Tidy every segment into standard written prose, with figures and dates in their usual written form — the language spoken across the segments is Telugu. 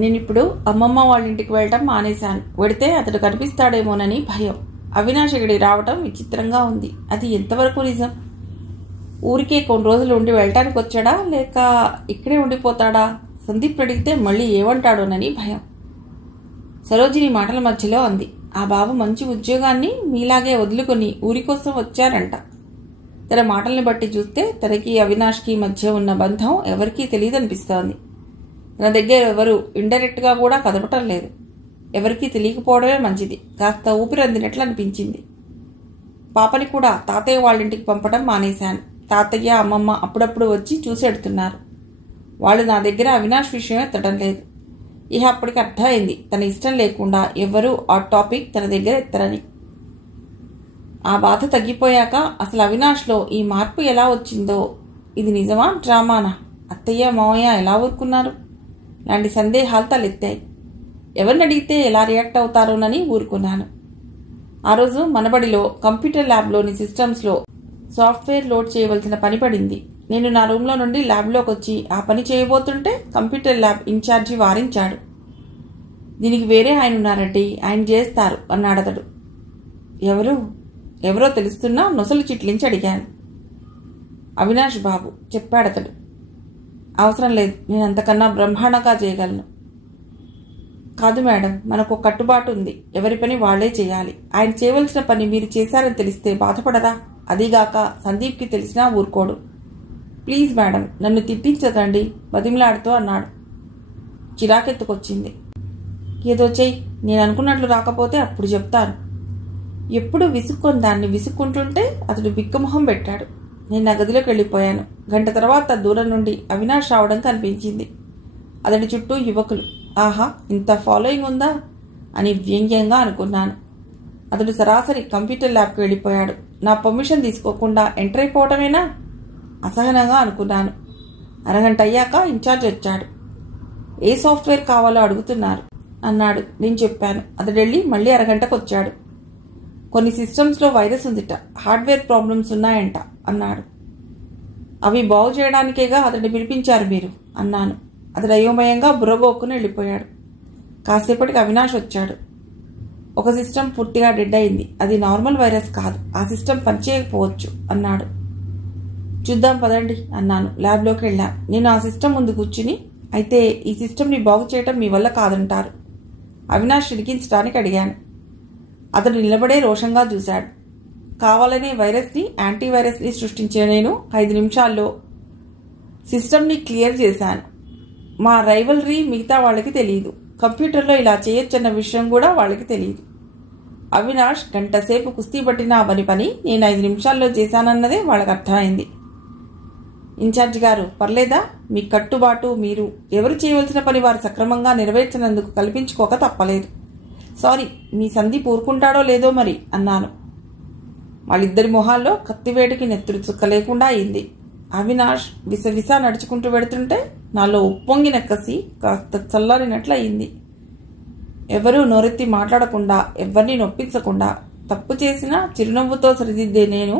నేనిప్పుడు అమ్మమ్మ వాళ్ళ ఇంటికి వెళ్ళటం మానేశాను. వెడితే అతడు కనిపిస్తాడేమోనని భయం. అవినాష్ ఇక్కడికి రావటం విచిత్రంగా ఉంది. అది ఎంతవరకు నిజం? ఊరికే కొన్ని రోజులు ఉండి వెళ్ళటానికి వచ్చాడా, లేక ఇక్కడే ఉండిపోతాడా? సందీప్ అడిగితే మళ్ళీ ఏమంటాడోనని భయం. సరోజిని మాటల మధ్యలో అంది, ఆ బాబు మంచి ఉద్యోగాన్ని మీలాగే వదులుకొని ఊరి కోసం వచ్చారంట. తన మాటల్ని బట్టి చూస్తే తనకి అవినాష్కి మధ్య ఉన్న బంధం ఎవరికీ తెలియదనిపిస్తోంది. తన దగ్గర ఎవరు ఇండైరెక్ట్ గా కూడా కదపటం లేదు. ఎవరికీ తెలియకపోవడమే మంచిది. కాస్త ఊపిరందినట్లు అనిపించింది. పాపని కూడా తాతయ్య వాళ్ళింటికి పంపడం మానేశాను. తాతయ్య అమ్మమ్మ అప్పుడప్పుడు వచ్చి చూసెడుతున్నారు. వాళ్ళు నా దగ్గర అవినాష్ విషయం ఎత్తడం లేదు. ఇహ అప్పటికి అర్థమైంది, తన ఇష్టం లేకుండా ఎవరూ ఆ టాపిక్ తన దగ్గర ఎత్తరని. ఆ బాధ తగ్గిపోయాక అసలు అవినాష్లో ఈ మార్పు ఎలా వచ్చిందో, ఇది నిజమా డ్రామానా? అత్తయ్య మావయ్య ఎలా ఊరుకున్నారు? లాంటి సందేహాలు తలెత్తాయి. ఎవరిని అడిగితే ఎలా రియాక్ట్ అవుతారోనని ఊరుకున్నాను. ఆ రోజు మనబడిలో కంప్యూటర్ ల్యాబ్లోని సిస్టమ్స్లో సాఫ్ట్వేర్ లోడ్ చేయవలసిన పని పడింది. నేను నా రూమ్లో నుండి ల్యాబ్లోకి వచ్చి ఆ పని చేయబోతుంటే కంప్యూటర్ ల్యాబ్ ఇన్ఛార్జి వారించాడు. దీనికి వేరే ఆయన ఉన్నారండి, ఆయన చేస్తారు అన్నాడతడు. ఎవరో తెలుస్తున్నా నొసలు చిట్లించి అడిగాను. అవినాష్ బాబు చెప్పాడతడు. అవసరం లేదు, నేను అంతకన్నా బ్రహ్మాండంగా చేయగలను. కాదు మేడం, మనకు కట్టుబాటు ఉంది. ఎవరి పని వాళ్లే చేయాలి. ఆయన చేయవలసిన పని మీరు చేశారని తెలిస్తే బాధపడరా? అదీగాక సందీప్కి తెలిసినా ఊరుకోడు. ప్లీజ్ మేడం, నన్ను తిట్టించదండి బతిమిలాడుతూ అన్నాడు. చిరాకెత్తుకొచ్చింది. ఏదో చెయ్యి, నేను అనుకున్నట్లు రాకపోతే అప్పుడు చెప్తాను. ఎప్పుడు విసుక్కొని దాన్ని విసుక్కుంటుంటే అతడు బిక్కమొహం పెట్టాడు. నేను నా గదిలోకి వెళ్ళిపోయాను. గంట తర్వాత దూరం నుండి అవినాష్ రావడం కనిపించింది. అతడి చుట్టూ యువకులు. ఆహా, ఇంత ఫాలోయింగ్ ఉందా అని వ్యంగ్యంగా అనుకున్నాను. అతడు సరాసరి కంప్యూటర్ ల్యాబ్కి వెళ్ళిపోయాడు. నా పర్మిషన్ తీసుకోకుండా ఎంటర్ అయిపోవటమేనా? అసహనంగా అనుకున్నాను. అరగంట అయ్యాక ఇన్ఛార్జ్ వచ్చాడు. ఏ సాఫ్ట్వేర్ కావాలో అడుగుతున్నారు అన్నాడు. నేను చెప్పాను. అతడు వెళ్ళి మళ్ళీ అరగంటకు వచ్చాడు. కొన్ని సిస్టమ్స్లో వైరస్ ఉందిట, హార్డ్వేర్ ప్రాబ్లమ్స్ ఉన్నాయంట అన్నాడు. అవి బాగు చేయడానికేగా అతడిని పిలిపించారు మీరు అన్నాను. అతడు అయోమయంగా బుర్రగోక్కుని వెళ్ళిపోయాడు. కాసేపటికి అవినాష్ వచ్చాడు. ఒక సిస్టమ్ పూర్తిగా డెడ్ అయింది. అది నార్మల్ వైరస్ కాదు. ఆ సిస్టమ్ పనిచేయకపోవచ్చు అన్నాడు. చూద్దాం పదండి అన్నాను. ల్యాబ్లోకి వెళ్ళాను. నేను ఆ సిస్టమ్ ముందు కూర్చుని, అయితే ఈ సిస్టమ్ని బాగు చేయటం మీ వల్ల కాదంటారు. అవినాష్ ఇరికించడానికి అడిగాను. అతడు నిలబడే రోషంగా చూశాడు. కావాలనే వైరస్ని, యాంటీవైరస్ని సృష్టించిన నేను 5 నిమిషాల్లో సిస్టమ్ని క్లియర్ చేశాను. మా రైవల్రీ మిగతా వాళ్ళకి తెలియదు. కంప్యూటర్లో ఇలా చేయొచ్చన్న విషయం కూడా వాళ్ళకి తెలియదు. అవినాష్ గంటసేపు కుస్తీ పట్టిన అవని పని నేను 5 నిమిషాల్లో చేశానన్నదే వాళ్ళకి అర్థమైంది. ఇన్ఛార్జి గారు, పర్లేదా? మీ కట్టుబాటు మీరు ఎవరు చేయవలసిన పని వారు సక్రమంగా నెరవేర్చినందుకు కల్పించుకోక తప్పలేదు. సారీ, మీ సందీప్ ఊరుకుంటాడో లేదో మరి అన్నాను. వాళ్ళిద్దరి మొహాల్లో కత్తివేటుకి నెత్తురు చుక్క లేకుండా అయింది. అవినాష్ విసవిసా నడుచుకుంటూ వెడుతుంటే నాలో ఉప్పొంగిన కసి కాస్త చల్లారినట్లు అయింది. ఎవరూ నోరెత్తి మాట్లాడకుండా, ఎవరిని నొప్పించకుండా, తప్పు చేసినా చిరునవ్వుతో సరిదిద్దే నేను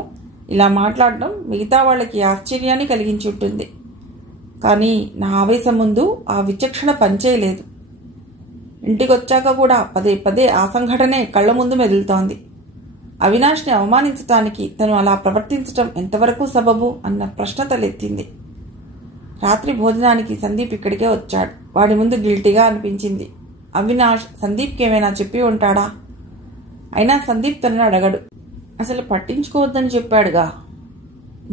ఇలా మాట్లాడడం మిగతా వాళ్ళకి ఆశ్చర్యాన్ని కలిగించి ఉంటుంది. కానీ నా ఆవేశం ముందు ఆ విచక్షణ పనిచేయలేదు. ఇంటికొచ్చాక కూడా పదే పదే ఆ సంఘటనే కళ్ల ముందు మెదులుతోంది. అవినాష్ని అవమానించటానికి తను అలా ప్రవర్తించటం ఎంతవరకు సబబు అన్న ప్రశ్న తలెత్తింది. రాత్రి భోజనానికి సందీప్ ఇక్కడికే వచ్చాడు. వాడి ముందు గిల్టీగా అనిపించింది. అవినాష్ సందీప్కి ఏమైనా చెప్పి ఉంటాడా? అయినా సందీప్ తనను అడగడు. అసలు పట్టించుకోవద్దని చెప్పాడుగా.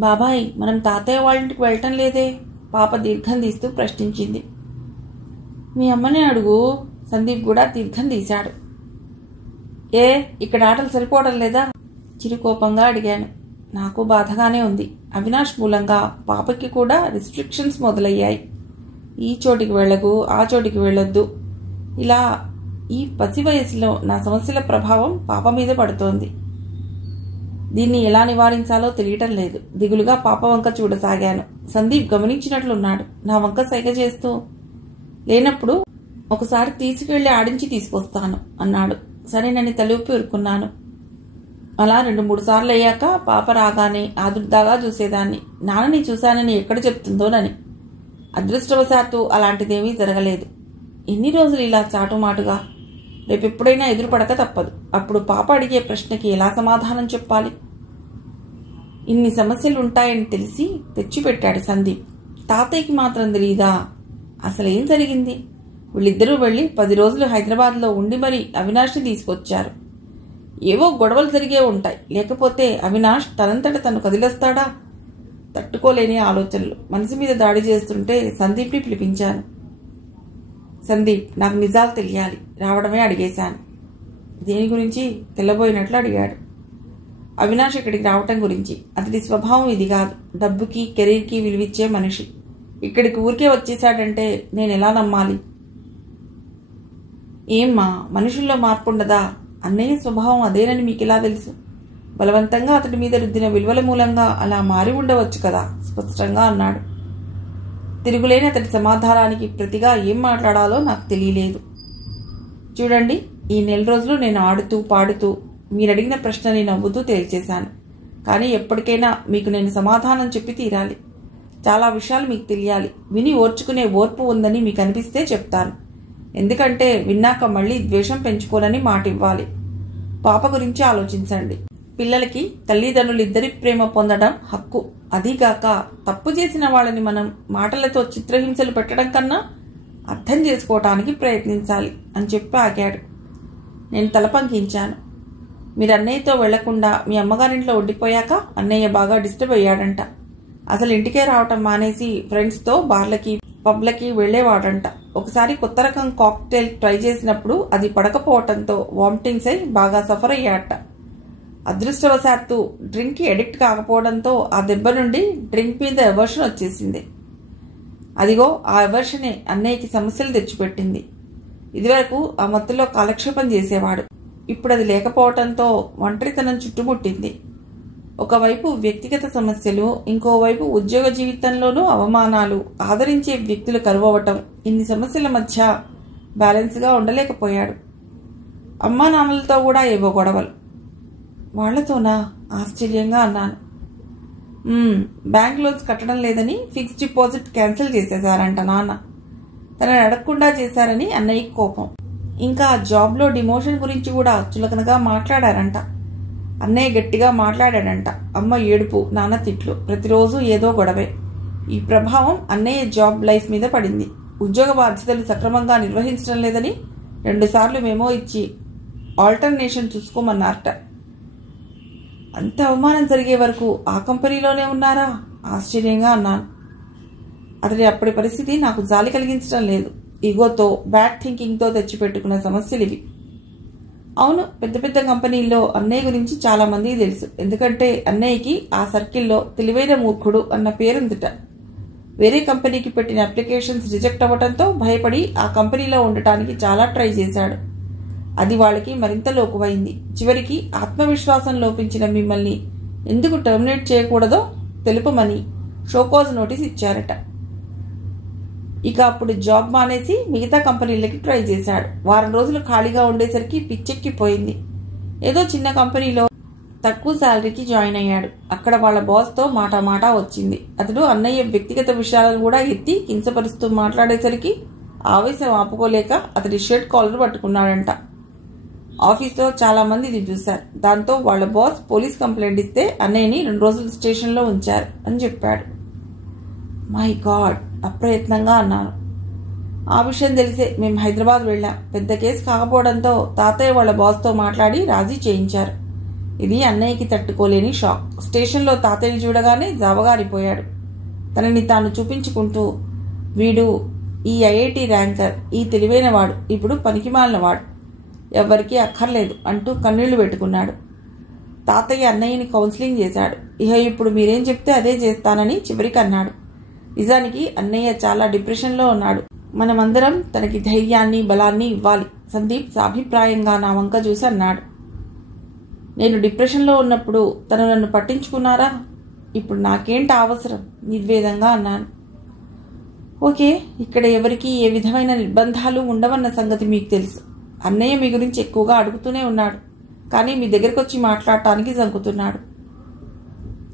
బాబాయ్, మనం తాతయ్య వాళ్ళింటికి వెళ్ళటం లేదే? పాప దీర్ఘం తీస్తూ ప్రశ్నించింది. మీ అమ్మనే అడుగు. సందీప్ కూడా దీర్ఘం తీశాడు. ఏ, ఇక్కడ ఆటలు సరిపోవడం లేదా? చిరుకోపంగా అడిగాను. నాకు బాధగానే ఉంది. అవినాష్ మూలంగా పాపకి కూడా రిస్ట్రిక్షన్స్ మొదలయ్యాయి. ఈ చోటికి వెళ్ళకు, ఆ చోటికి వెళ్ళొద్దు. ఇలా ఈ పసి వయసులో నా సమస్యల ప్రభావం పాప మీద పడుతోంది. దీన్ని ఎలా నివారించాలో తెలియటం లేదు. దిగులుగా పాప వంక చూడసాగాను. సందీప్ గమనించినట్లున్నాడు. నా వంక సైగ చేస్తూ, లేనప్పుడు ఒకసారి తీసుకెళ్లి ఆడించి తీసుకొస్తాను అన్నాడు. సరేనని తలూపి ఊరుకున్నాను. అలా 2-3 సార్లు అయ్యాక పాప రాగానే ఆదుర్దాగా చూసేదాన్ని. నాన్నని చూశానని ఎక్కడ చెప్తుందోనని. అదృష్టవశాత్తు అలాంటిదేమీ జరగలేదు. ఎన్ని రోజులు ఇలా చాటుమాటుగా? రేపెప్పుడైనా ఎదురుపడక తప్పదు. అప్పుడు పాప అడిగే ప్రశ్నకి ఎలా సమాధానం చెప్పాలి? ఇన్ని సమస్యలు ఉంటాయని తెలిసి తెచ్చిపెట్టాడు సందీప్. తాతయ్యకి మాత్రం తెలియదా? అసలేం జరిగింది? వీళ్ళిద్దరూ వెళ్ళి 10 రోజులు హైదరాబాద్లో ఉండి మరీ అవినాష్ని తీసుకొచ్చారు. ఏవో గొడవలు జరిగే ఉంటాయి, లేకపోతే అవినాష్ తనంతట తను కదిలేస్తాడా? తట్టుకోలేని ఆలోచనలు మనసు మీద దాడి చేస్తుంటే సందీప్ని పిలిపించాను. సందీప్, నాకు నిజాలు తెలియాలి. రావడమే అడిగేశాను. దేని గురించి? తెల్లబోయినట్లు అడిగాడు. అవినాష్ ఇక్కడికి రావటం గురించి. అతడి స్వభావం ఇది కాదు. డబ్బుకి కెరీర్కి విలువిచ్చే మనిషి. ఇక్కడికి ఊరికే వచ్చేశాడంటే నేను ఎలా నమ్మాలి? ఏమ్మా, మనుషుల్లో మార్పు ఉండదా? అన్నయ్య స్వభావం అదేనని మీకెలా తెలుసు? బలవంతంగా అతడి మీద రుద్దిన విలువల మూలంగా అలా మారి ఉండవచ్చు కదా, స్పష్టంగా అన్నాడు. తిరుగులేని అతడి సమాధానానికి ప్రతిగా ఏం మాట్లాడాలో నాకు తెలియలేదు. చూడండి, ఈ 4 రోజులు నేను ఆడుతూ పాడుతూ మీరడిగిన ప్రశ్నని నవ్వుతూ తేల్చేశాను. కానీ ఎప్పటికైనా మీకు నేను సమాధానం చెప్పి తీరాలి. చాలా విషయాలు మీకు తెలియాలి. విని ఓర్చుకునే ఓర్పు ఉందని మీకు అనిపిస్తే చెప్తాను. ఎందుకంటే విన్నాక మళ్ళీ ద్వేషం పెంచుకోనని మాట ఇవ్వాలి. పాప గురించి ఆలోచించండి. పిల్లలకి తల్లిదండ్రులిద్దరి ప్రేమ పొందడం హక్కు. అదీగాక తప్పు చేసిన వాళ్ళని మనం మాటలతో చిత్రహింసలు పెట్టడం కన్నా అర్థం చేసుకోవటానికి ప్రయత్నించాలి అని చెప్పి ఆగాడు. నేను తల పంకించాను. మీరు అన్నయ్యతో వెళ్లకుండా మీ అమ్మగారింట్లో ఉండిపోయాక అన్నయ్య బాగా డిస్టర్బ్ అయ్యాడంట. అసలు ఇంటికే రావటం మానేసి ఫ్రెండ్స్తో బార్లకి పబ్లకి వెళ్లేవాడంట. ఒకసారి కొత్త రకం కాక్టైల్ ట్రై చేసినప్పుడు అది పడకపోవటంతో వామిటింగ్స్ అయి బాగా సఫర్ అయ్యాట. అదృష్టవశాత్తు డ్రింక్కి అడిక్ట్ కాకపోవడంతో ఆ దెబ్బ నుండి డ్రింక్ మీద ఎవర్షన్ వచ్చేసింది. అదిగో ఆ ఎవర్షనే అన్నయ్యకి సమస్యలు తెచ్చిపెట్టింది. ఇదివరకు ఆ మత్తులో కాలక్షేపం చేసేవాడు. ఇప్పుడు అది లేకపోవటంతో ఒంటరితనం చుట్టుముట్టింది. ఒకవైపు వ్యక్తిగత సమస్యలు, ఇంకోవైపు ఉద్యోగ జీవితంలోనూ అవమానాలు, ఆదరించే వ్యక్తులు కరువవటం. ఇన్ని సమస్యల మధ్య బ్యాలెన్స్గా ఉండలేకపోయాడు. అమ్మా నాన్నలతో కూడా ఏవో గొడవలు. వాళ్లతోనా? ఆశ్చర్యంగా అన్నాను. బ్యాంక్ లోన్స్ కట్టడం లేదని ఫిక్స్డ్ డిపాజిట్ క్యాన్సిల్ చేసేశారంట నాన్న. తనని అడగకుండా చేశారని అన్నయ్యకి కోపం. ఇంకా జాబ్లో డిమోషన్ గురించి కూడా చులకనగా మాట్లాడారంట. అన్నయ్య గట్టిగా మాట్లాడాడంట. అమ్మ ఏడుపు, నాన్న తిట్లు, ప్రతిరోజు ఏదో గొడవే. ఈ ప్రభావం అన్నయ్య జాబ్ లైఫ్ మీద పడింది. ఉద్యోగ బాధ్యతలు సక్రమంగా నిర్వహించడం లేదని 2 సార్లు మెమో ఇచ్చి ఆల్టర్నేషన్ చూసుకోమన్నారట. అంత అవమానం జరిగే వరకు ఆ కంపెనీలోనే ఉన్నారా? ఆశ్చర్యంగా అన్నాను. అతడి అప్పటి పరిస్థితి నాకు జాలి కలిగించడం లేదు. ఈగోతో, బ్యాడ్ థింకింగ్తో తెచ్చిపెట్టుకున్న సమస్యలు ఇవి. అవును, పెద్ద పెద్ద కంపెనీల్లో అన్నయ్య గురించి చాలా మందికి తెలుసు. ఎందుకంటే అన్నయ్యకి ఆ సర్కిల్లో తెలివైన మూర్ఖుడు అన్న పేరుందిట. వేరే కంపెనీకి పెట్టిన అప్లికేషన్స్ రిజెక్ట్ అవ్వడంతో భయపడి ఆ కంపెనీలో ఉండటానికి చాలా ట్రై చేశాడు. అది వాళ్ళకి మరింత లోకువైంది. చివరికి ఆత్మవిశ్వాసం లోపించిన మిమ్మల్ని ఎందుకు టర్మినేట్ చేయకూడదో తెలుపమని షోకాజ్ నోటీస్ ఇచ్చారట. ఇక అప్పుడు జాబ్ మానేసి మిగతా కంపెనీలకి ట్రై చేశాడు. వారం రోజులు ఖాళీగా ఉండేసరికి పిచ్చెక్కిపోయింది. ఏదో చిన్న కంపెనీలో తక్కువ శాలరీకి జాయిన్ అయ్యాడు. అక్కడ వాళ్ళ బాస్తో మాట వచ్చింది. అతడు అన్నయ్య వ్యక్తిగత విషయాలను కూడా ఎత్తి కించపరుస్తూ మాట్లాడేసరికి ఆవేశం ఆపుకోలేక అతడి షర్ట్ కాలర్ పట్టుకున్నాడంట. ఆఫీస్లో చాలా మంది ఇది చూశారు. దాంతో వాళ్ళ బాస్ పోలీస్ కంప్లైంట్ ఇస్తే అన్నయ్యని 2 రోజులు స్టేషన్లో ఉంచారు అని చెప్పాడు. మై గాడ్, అప్రయత్నంగా అన్నాను. ఆ విషయం తెలిసే మేము హైదరాబాద్ వెళ్ళాం. పెద్ద కేసు కాకపోవడంతో తాతయ్య వాళ్ళ బాస్తో మాట్లాడి రాజీ చేయించారు. ఇది అన్నయ్యకి తట్టుకోలేని షాక్. స్టేషన్లో తాతయ్యని చూడగానే జావగారిపోయాడు. తనని తాను చూపించుకుంటూ, వీడు ఈ ఐఐటి ర్యాంకర్, ఈ తెలివైనవాడు ఇప్పుడు పనికిమాలినవాడు, ఎవ్వరికీ అక్కర్లేదు అంటూ కన్నీళ్లు పెట్టుకున్నాడు. తాతయ్య అన్నయ్యని కౌన్సిలింగ్ చేశాడు. ఇహ ఇప్పుడు మీరేం చెప్తే అదే చేస్తానని చివరికి అన్నాడు. నిజానికి అన్నయ్య చాలా డిప్రెషన్లో ఉన్నాడు. మనమందరం తనకి ధైర్యాన్ని, బలాన్ని ఇవ్వాలి. సందీప్ సాభిప్రాయంగా నా వంక చూసి అన్నాడు. నేను డిప్రెషన్లో ఉన్నప్పుడు తను నన్ను పట్టించుకున్నారా? ఇప్పుడు నాకేంటి అవసరం? నిర్వేదంగా అన్నాను. ఓకే, ఇక్కడ ఎవరికి ఏ విధమైన నిర్బంధాలు ఉండవన్న సంగతి మీకు తెలుసు. అన్నయ్య మీ గురించి ఎక్కువగా అడుగుతూనే ఉన్నాడు. కానీ మీ దగ్గరకు వచ్చి మాట్లాడటానికి జంకుతున్నాడు.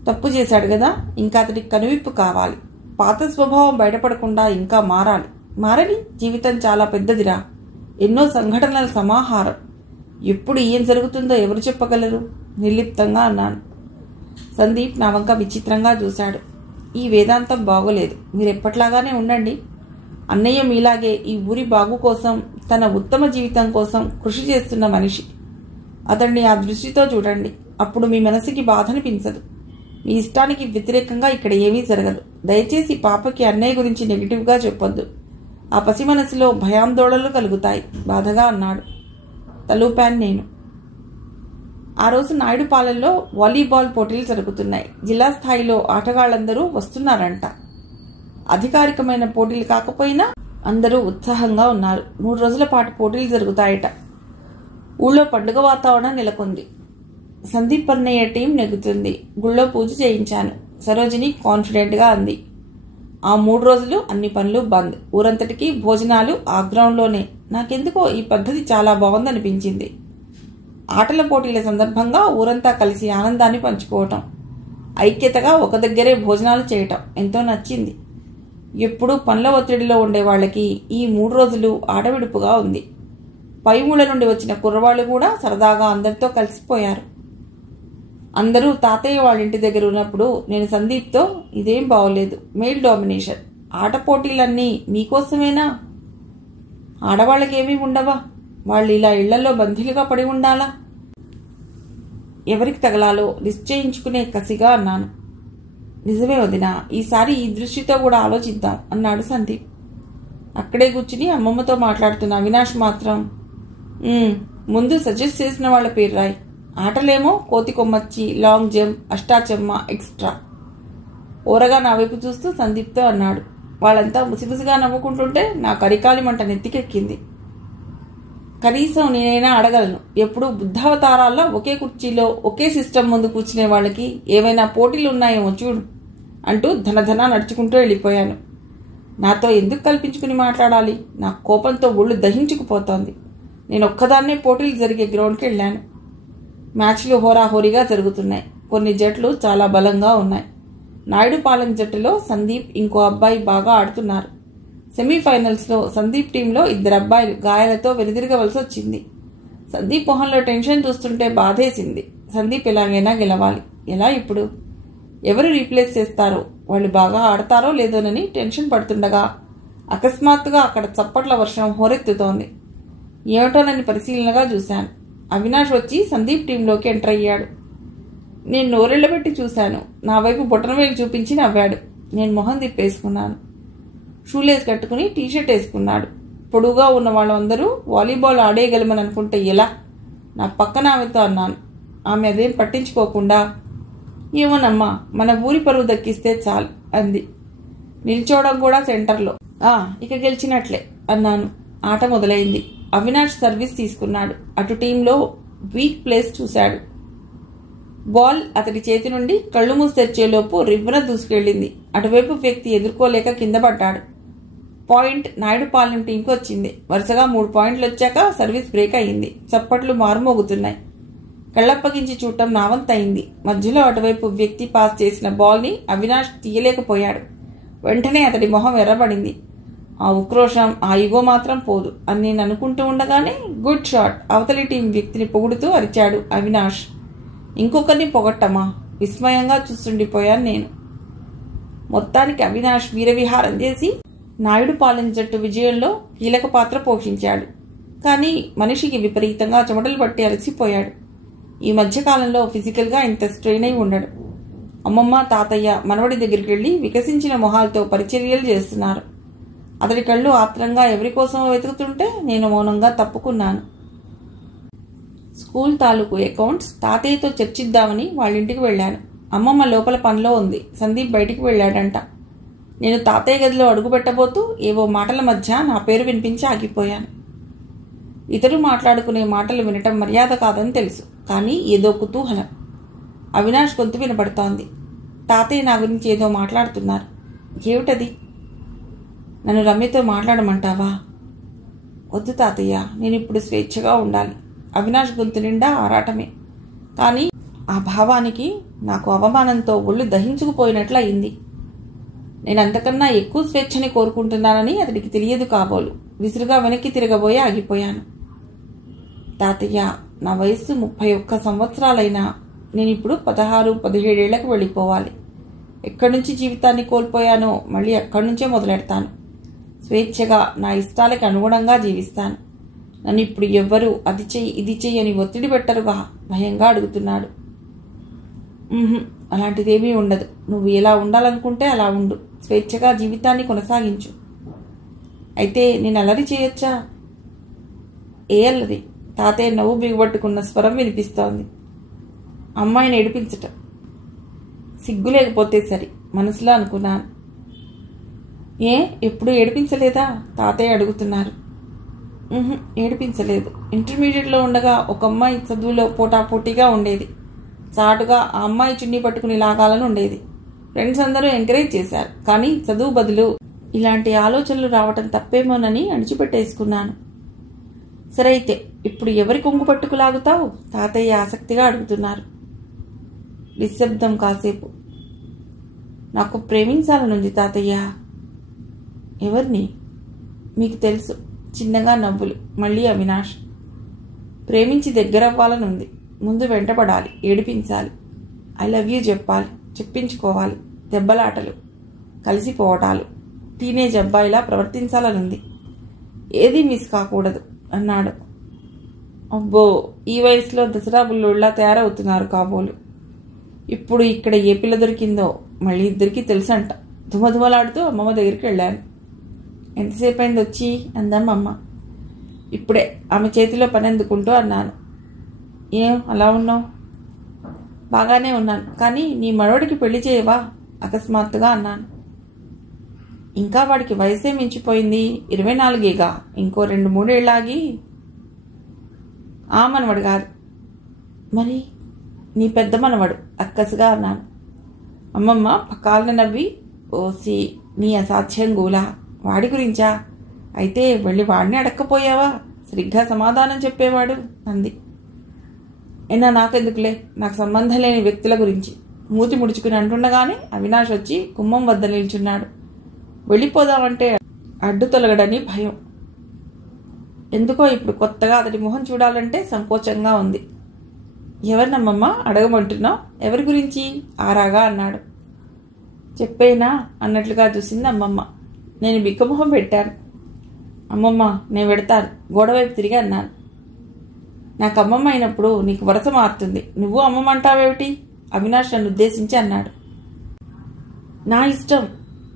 తప్పు చేశాడు కదా, ఇంకా అతడికి కనువిప్పు కావాలి. పాత స్వభావం బయటపడకుండా ఇంకా మారాలి. మారని జీవితం చాలా పెద్దదిరా, ఎన్నో సంఘటనల సమాహారం. ఎప్పుడు ఏం జరుగుతుందో ఎవరు చెప్పగలరు? నిర్లిప్తంగా అన్నాను. సందీప్ నా వంక విచిత్రంగా చూశాడు. ఈ వేదాంతం బాగోలేదు, మీరెప్పట్లాగానే ఉండండి. అన్నయ్య మీలాగే ఈ ఊరి బాగు కోసం, తన ఉత్తమ జీవితం కోసం కృషి చేస్తున్న మనిషి. అతన్ని ఆ దృష్టితో చూడండి, అప్పుడు మీ మనసుకి బాధనిపించదు. మీ ఇష్టానికి వ్యతిరేకంగా ఇక్కడ ఏమీ జరగదు. దయచేసి పాపకి అన్నయ్య గురించి నెగిటివ్గా చెప్పొద్దు. ఆ పసి మనసులో భయాందోళనలు కలుగుతాయి, బాధగా అన్నాడు. తలూపాను నేను. ఆ రోజు నాయుడుపాలెంలో వాలీబాల్ పోటీలు జరుగుతున్నాయి. జిల్లా స్థాయిలో ఆటగాళ్లందరూ వస్తున్నారంట. అధికారికమైన పోటీలు కాకపోయినా అందరూ ఉత్సాహంగా ఉన్నారు. 3 రోజుల పాటు పోటీలు జరుగుతాయట. ఊళ్ళో పండుగ వాతావరణం నెలకొంది. సందీప్ అన్నయ్య టీం నెగ్గుతుంది. గుళ్ళో పూజ చేయించాను. సరోజిని కాన్ఫిడెంట్గా అంది. ఆ 3 రోజులు అన్ని పనులు బంద్. ఊరంతటికీ భోజనాలు ఆ గ్రౌండ్లోనే. నాకెందుకో ఈ పద్ధతి చాలా బాగుందనిపించింది. ఆటల పోటీల సందర్భంగా ఊరంతా కలిసి ఆనందాన్ని పంచుకోవటం, ఐక్యతగా ఒక దగ్గరే భోజనాలు చేయటం ఎంతో నచ్చింది. ఎప్పుడూ పనుల ఒత్తిడిలో ఉండే వాళ్ళకి ఈ 3 రోజులు ఆటవిడుపుగా ఉంది. పై ఊళ్ళ నుండి వచ్చిన కుర్రవాళ్లు కూడా సరదాగా అందరితో కలిసిపోయారు. అందరూ తాతయ్య వాళ్ళ ఇంటి దగ్గర ఉన్నప్పుడు నేను సందీప్తో, ఇదేం బాగోలేదు, మెయిల్ డామినేషన్, ఆట పోటీలన్నీ మీకోసమేనా? ఆడవాళ్ళకేమీ ఉండవా? వాళ్ళు ఇలా ఇళ్లలో బందీలుగా పడి ఉండాలా? ఎవరికి తగలాలో నిశ్చయించుకునే కసిగా అన్నాను. నిజమే వదినా, ఈసారి ఈ దృష్టితో కూడా ఆలోచిద్దాం అన్నాడు సందీప్. అక్కడే కూర్చుని అమ్మమ్మతో మాట్లాడుతున్న అవినాష్ మాత్రం, ముందు సజెస్ట్ చేసిన వాళ్ళ పేరు రాయి. ఆటలేమో కోతి కొమ్మచ్చి, లాంగ్ జంప్, అష్టాచెమ్మ, ఎక్స్ట్రా. ఓరగా నా వైపు చూస్తూ సందీప్తో అన్నాడు. వాళ్ళంతా ముసిముసిగా నవ్వుకుంటుంటే నా కరికాలి మంట నెత్తికెక్కింది. కనీసం నేనైనా అడగలను. ఎప్పుడూ బుద్ధావతారాల్లో ఒకే కుర్చీలో ఒకే సిస్టమ్ ముందు కూర్చునే వాళ్ళకి ఏవైనా పోటీలు ఉన్నాయేమో చూడు అంటూ ధనధన నడుచుకుంటూ వెళ్ళిపోయాను. నాతో ఎందుకు కల్పించుకుని మాట్లాడాలి? నా కోపంతో ఒళ్ళు దహించుకుపోతోంది. నేను ఒక్కదాన్నే పోటీలు జరిగే గ్రౌండ్కి వెళ్ళాను. మ్యాచ్లు హోరాహోరీగా జరుగుతున్నాయి. కొన్ని జట్లు చాలా బలంగా ఉన్నాయి. నాయుడుపాలెం జట్టులో సందీప్, ఇంకో అబ్బాయి బాగా ఆడుతున్నారు. సెమీఫైనల్స్లో సందీప్ టీంలో 2 అబ్బాయిలు గాయాలతో వెనుదిరగవలసి వచ్చింది. సందీప్ మొహంలో టెన్షన్ చూస్తుంటే బాధేసింది. సందీప్ ఎలాగైనా గెలవాలి. ఎలా ఇప్పుడు? ఎవరు రీప్లేస్ చేస్తారో, వాళ్ళు బాగా ఆడతారో లేదోనని టెన్షన్ పడుతుండగా అకస్మాత్తుగా అక్కడ చప్పట్ల వర్షం హోరెత్తుతోంది. ఏమిటోనని పరిశీలనగా చూశాను. అవినాష్ వచ్చి సందీప్ టీంలోకి ఎంటర్ అయ్యాడు. నేను నోరెళ్లబెట్టి చూశాను. నా వైపు బొటనవేలు చూపించి నవ్వాడు. నేను మొహం తిప్పేసుకున్నాను. షూలేస్ కట్టుకుని టీషర్ట్ వేసుకున్నాడు. పొడుగా ఉన్న వాళ్ళందరూ వాలీబాల్ ఆడేయగలమని అనుకుంటే ఎలా? నా పక్కన ఆమెతో అన్నాను. ఆమె అదేం పట్టించుకోకుండా, ఏమోనమ్మా, మన ఊరి పరువు దక్కిస్తే చాలు అంది. నిల్చోవడం కూడా సెంటర్లో. ఇక గెలిచినట్లే అన్నాను. ఆట మొదలైంది. అవినాష్ సర్వీస్ తీసుకున్నాడు. అటు టీంలో వీక్ ప్లేస్ చూశాడు. బాల్ అతడి చేతి నుండి కళ్ళు మూసి తెచ్చేలోపు రివ్వున దూసుకెళ్లింది. అటువైపు వ్యక్తి ఎదుర్కోలేక కింద పడ్డాడు. పాయింట్ నాయుడుపాలెం టీంకి వచ్చింది. వరుసగా 3 పాయింట్లు వచ్చాక సర్వీస్ బ్రేక్ అయింది. చప్పట్లు మారుమోగుతున్నాయి. కళ్ళప్పగించి చూడటం నావంతయింది. మధ్యలో అటువైపు వ్యక్తి పాస్ చేసిన బాల్ని అవినాష్ తీయలేకపోయాడు. వెంటనే అతడి మొహం ఎర్రబడింది. ఆ ఉక్రోషం, ఆ ఇగో మాత్రం పోదు అని నేను అనుకుంటూ ఉండగానే గుడ్ షాట్ అవతలి టీం వ్యక్తిని పొగుడుతూ అరిచాడు అవినాష్. ఇంకొకరిని పొగట్టమా? విస్మయంగా చూస్తుండిపోయాను నేను. మొత్తానికి అవినాష్ వీరవిహారం చేసి నాయుడుపాలెం జట్టు విజయంలో కీలక పాత్ర పోషించాడు. కానీ మనిషికి విపరీతంగా చెమటలు పట్టి అలసిపోయాడు. ఈ మధ్యకాలంలో ఫిజికల్గా ఇంత స్ట్రెయిన్ అయి ఉండడు. అమ్మమ్మ, తాతయ్య మనవడి దగ్గరికి వెళ్లి వికసించిన మొహాలతో పరిచర్యలు చేస్తున్నారు. అతడి కళ్ళు ఆత్రంగా ఎవరి కోసమో వెతుకుతుంటే నేను మౌనంగా తప్పుకున్నాను. స్కూల్ తాలూకు అకౌంట్స్ తాతయ్యతో చర్చిద్దామని వాళ్ళింటికి వెళ్ళాను. అమ్మమ్మ లోపల పనిలో ఉంది. సందీప్ బయటికి వెళ్ళాడంట. నేను తాతయ్య గదిలో అడుగుపెట్టబోతూ ఏవో మాటల మధ్య నా పేరు వినిపించి ఆగిపోయాను. ఇతరులు మాట్లాడుకునే మాటలు వినటం మర్యాద కాదని తెలుసు, కానీ ఏదో కుతూహలం. అవినాష్ గొంతు వినపడుతోంది. తాతయ్య నా గురించి ఏదో మాట్లాడుతున్నారు. ఏమిటది? నన్ను రమ్యతో మాట్లాడమంటావా? వద్దు తాతయ్య, నేను ఇప్పుడు స్వేచ్ఛగా ఉండాలి. అవినాష్ గొంతు నిండా ఆరాటమే. కానీ ఆ భావానికి నాకు అవమానంతో ఒళ్ళు దహించుకుపోయినట్లు అయింది. నేను అంతకన్నా ఎక్కువ స్వేచ్ఛని కోరుకుంటున్నానని అతడికి తెలియదు కాబోలు. విసురుగా వెనక్కి తిరగబోయి ఆగిపోయాను. తాతయ్య, నా వయస్సు 31 సంవత్సరాలైనా నేనిప్పుడు 16-17 ఏళ్లకు వెళ్ళిపోవాలి. ఎక్కడి నుంచి జీవితాన్ని కోల్పోయానో మళ్ళీ అక్కడి నుంచే మొదలెడతాను. స్వేచ్ఛగా నా ఇష్టాలకి అనుగుణంగా జీవిస్తాను. నన్ను ఇప్పుడు ఎవ్వరూ అది చెయ్యి ఇది చెయ్యి అని ఒత్తిడి పెట్టరుగా? భయంగా అడుగుతున్నాడు. అలాంటిదేమీ ఉండదు. నువ్వు ఎలా ఉండాలనుకుంటే అలా ఉండు. స్వేచ్ఛగా జీవితాన్ని కొనసాగించు. అయితే నేను అల్లరి చేయొచ్చా? ఏ అల్లరి? తాతయ్య నవ్వు బిగుబట్టుకున్న స్వరం వినిపిస్తోంది. అమ్మాయిని ఏడిపించటం. సిగ్గు లేకపోతే సరి మనసులో అనుకున్నాను. ఏ, ఎప్పుడు ఏడిపించలేదా? తాతయ్య అడుగుతున్నారు. ఏడిపించలేదు. ఇంటర్మీడియట్లో ఉండగా ఒక అమ్మాయి చదువులో పోటాపోటీగా ఉండేది. చాటుగా ఆ అమ్మాయి చున్నీ పట్టుకుని లాగాలని ఉండేది. ఫ్రెండ్స్ అందరూ ఎంకరేజ్ చేశారు. కానీ చదువు బదులు ఇలాంటి ఆలోచనలు రావటం తప్పేమోనని అణిచిపెట్టేసుకున్నాను. సరే అయితే ఇప్పుడు ఎవరి కొంగు పట్టుకు లాగుతావు? తాతయ్య ఆసక్తిగా అడుగుతున్నారు. నిశ్శబ్దం కాసేపు. నాకు ప్రేమించాలనుంది తాతయ్య. ఎవరిని? మీకు తెలుసు. చిన్నగా నవ్వులు. మళ్ళీ అవినాష్. ప్రేమించి దగ్గరవ్వాలనుంది. ముందు వెంటపడాలి, ఏడిపించాలి, ఐ లవ్ యూ చెప్పాలి, చెప్పించుకోవాలి, దెబ్బలాటలు, కలిసిపోవటాలు, టీనేజ్ అబ్బాయిలా ప్రవర్తించాలనుంది. ఏదీ మిస్ కాకూడదు అన్నాడు. అబ్బో, ఈ వయసులో దసరా బుల్లోళ్ళ తయారవుతున్నారు కాబోలు. ఇప్పుడు ఇక్కడ ఏ పిల్ల దొరికిందో మళ్ళీ ఇద్దరికీ తెలుసంట. ధుమధుమలాడుతూ అమ్మమ్మ దగ్గరికి వెళ్ళాను. ఎంతసేపు అయింది వచ్చి? అందమ్మమ్మ. ఇప్పుడే. ఆమె చేతిలో పని అందుకుంటూ అన్నాను. ఏం అలా ఉన్నావు? బాగానే ఉన్నాను, కానీ నీ మనవడికి పెళ్లి చేయవా? అకస్మాత్తుగా అన్నాను. ఇంకా వాడికి వయసే మించిపోయింది. 24 ఇంకో 2-3 ఏళ్ళాగి. ఆ మనవడు కాదు. మరి నీ పెద్ద మనవడు అక్కసుగా అన్నాను. అమ్మమ్మ పక్కాలను నవ్వి, ఓసి నీ అసాధ్యం గూలా, వాడి గురించా? అయితే వెళ్ళి వాడిని అడక్కపోయావా? సరిగ్గా సమాధానం చెప్పేవాడు అంది. అయినా నాకెందుకులే, నాకు సంబంధం లేని వ్యక్తుల గురించి మూతి ముడుచుకుని అంటుండగానే అవినాష్ వచ్చి గుమ్మం వద్ద నిల్చున్నాడు. వెళ్ళిపోదామంటే అడ్డు తొలగడని భయం. ఎందుకో ఇప్పుడు కొత్తగా అతడి మొహం చూడాలంటే సంకోచంగా ఉంది. ఎవరినమ్మమ్మ అడగమంటున్నావు? ఎవరి గురించి? ఆరాగా అన్నాడు. చెప్పేనా అన్నట్లుగా చూసింది అమ్మమ్మ. నేను బిక్కమొహం పెట్టాను. అమ్మమ్మ నేను పెడతాను, గోడవైపు తిరిగి అన్నాను. నాకు అమ్మమ్మ అయినప్పుడు నీకు వరస మారుతుంది. నువ్వు అమ్మమ్మ అంటావేమిటి? అవినాష్ నన్ను ఉద్దేశించి అన్నాడు. నా ఇష్టం.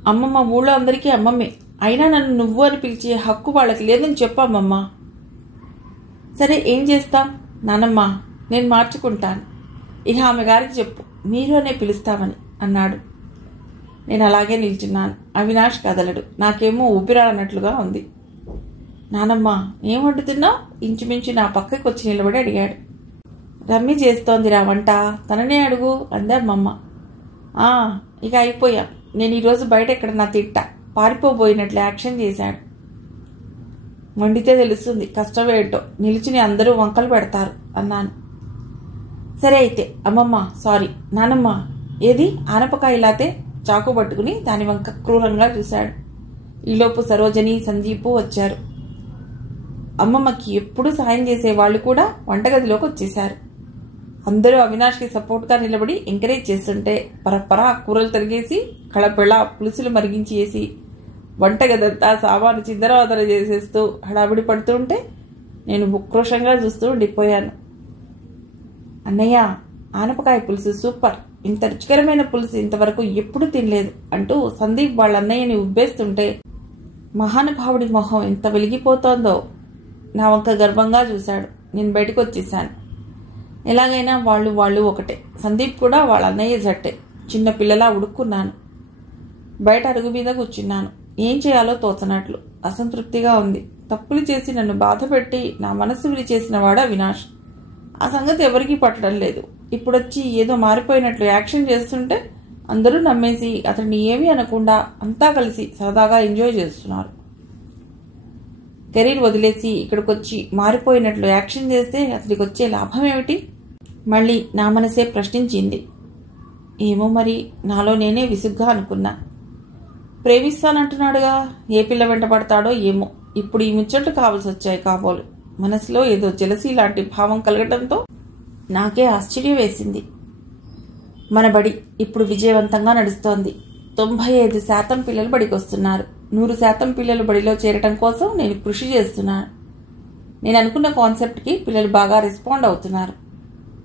అమ్మమ్మ ఊళ్ళో అందరికీ అమ్మమ్మే. అయినా నన్ను నువ్వు అని పిలిచే హక్కు వాళ్ళకి లేదని చెప్పమ్మమ్మ. సరే ఏం చేస్తాం? నానమ్మ నేను మార్చుకుంటాను. ఇక ఆమె గారికి చెప్పు, మీరు అనే పిలుస్తామని అన్నాడు. నేను అలాగే నిల్చున్నాను. అవినాష్ కదలడు. నాకేమో ఊపిరాడనట్లుగా ఉంది. నానమ్మ ఏం వండుతున్నావు? ఇంచుమించు నా పక్కకి వచ్చి నిలబడి అడిగాడు. రమ్మి చేస్తోందిరా వంట, తననే అడుగు అందే అమ్మమ్మ. ఇక అయిపోయాం. నేను ఈరోజు బయట ఎక్కడన్నా తిట్టా. పారిపోబోయినట్లు యాక్షన్ చేశాడు. వండితే తెలుస్తుంది కష్టమేటో. నిలిచిని అందరూ వంకలు పెడతారు అన్నాను. సరే అయితే అమ్మమ్మ సారీ. నానమ్మ ఏది? ఆనపకాయ ఇలాతే చాకు పట్టుకుని దాని వంక క్రూరంగా చూశాడు. ఈలోపు సరోజని, సందీపు వచ్చారు. అమ్మమ్మకి ఎప్పుడూ సాయం చేసేవాళ్లు కూడా వంటగదిలోకి వచ్చేశారు. అందరూ అవినాష్కి సపోర్ట్గా నిలబడి ఎంకరేజ్ చేస్తుంటే పరపరా కూరలు తరిగేసి కళపెళ పులుసులు మరిగించి వేసి వంటగదంతా సామాను చిందరవదర చేసేస్తూ హడావిడి పడుతూ ఉంటే నేను ఉక్రోషంగా చూస్తూ ఉండిపోయాను. అన్నయ్య ఆనపకాయ పులుసు సూపర్, ఇంత రుచికరమైన పులుసు ఇంతవరకు ఎప్పుడూ తినలేదు అంటూ సందీప్ వాళ్ళ అన్నయ్యని ఉబ్బేస్తుంటే మహానుభావుడి మొహం ఎంత వెలిగిపోతోందో. నా వంక గర్వంగా చూశాడు. నేను బయటకు వచ్చేసాను. ఎలాగైనా వాళ్ళు ఒకటే. సందీప్ కూడా వాళ్ళ అన్నయ్య జట్టే. చిన్న పిల్లలా ఉడుక్కున్నాను. బయట అరుగు మీద కూర్చున్నాను. ఏం చేయాలో తోచనట్లు అసంతృప్తిగా ఉంది. తప్పులు చేసి నన్ను బాధపెట్టి నా మనసు విరిచేసిన వాడు అవినాష్. ఆ సంగతి ఎవరికీ పట్టడం లేదు. ఇప్పుడొచ్చి ఏదో మారిపోయినట్లు యాక్షన్ చేస్తుంటే అందరూ నమ్మేసి అతన్ని ఏమీ అనకుండా అంతా కలిసి సరదాగా ఎంజాయ్ చేస్తున్నారు. కెరీర్ వదిలేసి ఇక్కడికొచ్చి మారిపోయినట్లు యాక్షన్ చేస్తే అతడికి వచ్చే లాభం ఏమిటి? మళ్ళీ నా మనసే ప్రశ్నించింది. ఏమో మరి నాలో నేనే విసుగ్గా అనుకున్నా. ప్రేమిస్తానంటున్నాడుగా, ఏ పిల్ల వెంట పడతాడో ఏమో. ఇప్పుడు ఈ ముచ్చట్లు కావాల్సి వచ్చాయి కాబోలు. మనసులో ఏదో జలసీ లాంటి భావం కలగడంతో నాకే ఆశ్చర్యం వేసింది. మన బడి ఇప్పుడు విజయవంతంగా నడుస్తోంది. 95% పిల్లలు బడికి వస్తున్నారు. 100% పిల్లలు బడిలో చేరటం కోసం నేను కృషి చేస్తున్నాను. నేను అనుకున్న కాన్సెప్ట్కి పిల్లలు బాగా రెస్పాండ్ అవుతున్నారు.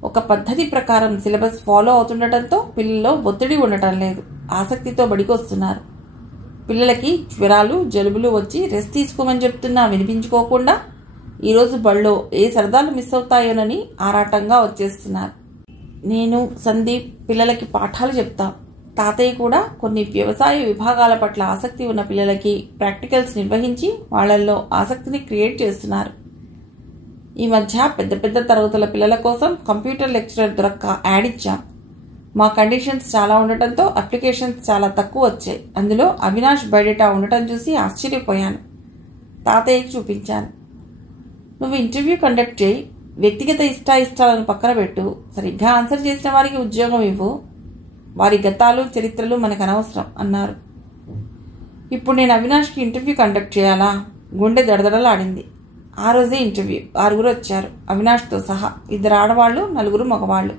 ఒక పద్ధతి ప్రకారం సిలబస్ ఫాలో అవుతుండటంతో పిల్లల్లో ఒత్తిడి ఉండటం లేదు. ఆసక్తితో బడికి వస్తున్నారు. పిల్లలకి జ్వరాలు జలుబులు వచ్చి రెస్ట్ తీసుకోమని చెప్తున్నా వినిపించుకోకుండా ఈరోజు బడిలో ఏ సరదాలు మిస్ అవుతాయోనని ఆరాటంగా వచ్చేస్తున్నారు. నేను సందీప్ పిల్లలకి పాఠాలు చెప్తాం. తాతయ్య కూడా కొన్ని వ్యవసాయ విభాగాల పట్ల ఆసక్తి ఉన్న పిల్లలకి ప్రాక్టికల్స్ నిర్వహించి వాళ్లల్లో ఆసక్తిని క్రియేట్ చేస్తున్నారు. ఈ మధ్య పెద్ద పెద్ద తరగతుల పిల్లల కోసం కంప్యూటర్ లెక్చరర్ దొరక్క యాడ్ ఇచ్చాం. మా కండిషన్స్ చాలా ఉండటంతో అప్లికేషన్స్ చాలా తక్కువ వచ్చాయి. అందులో అవినాష్ బయోడేటా ఉండటం చూసి ఆశ్చర్యపోయాను. తాతయ్యకి చూపించాను. నువ్వు ఇంటర్వ్యూ కండక్ట్ చేయి, వ్యక్తిగత ఇష్టాయిష్టాలను పక్కన పెట్టు, సరిగ్గా ఆన్సర్ చేసిన వారికి ఉద్యోగం ఇవ్వు, వారి గతాలు చరిత్రలు మనకు అనవసరం అన్నారు. ఇప్పుడు నేను అవినాష్కి ఇంటర్వ్యూ కండక్ట్ చేయాలా? గుండె దడదడలాడింది. ఆ రోజే ఇంటర్వ్యూ. 6 వచ్చారు, అవినాష్తో సహా. 2 ఆడవాళ్లు, 4 మగవాళ్లు.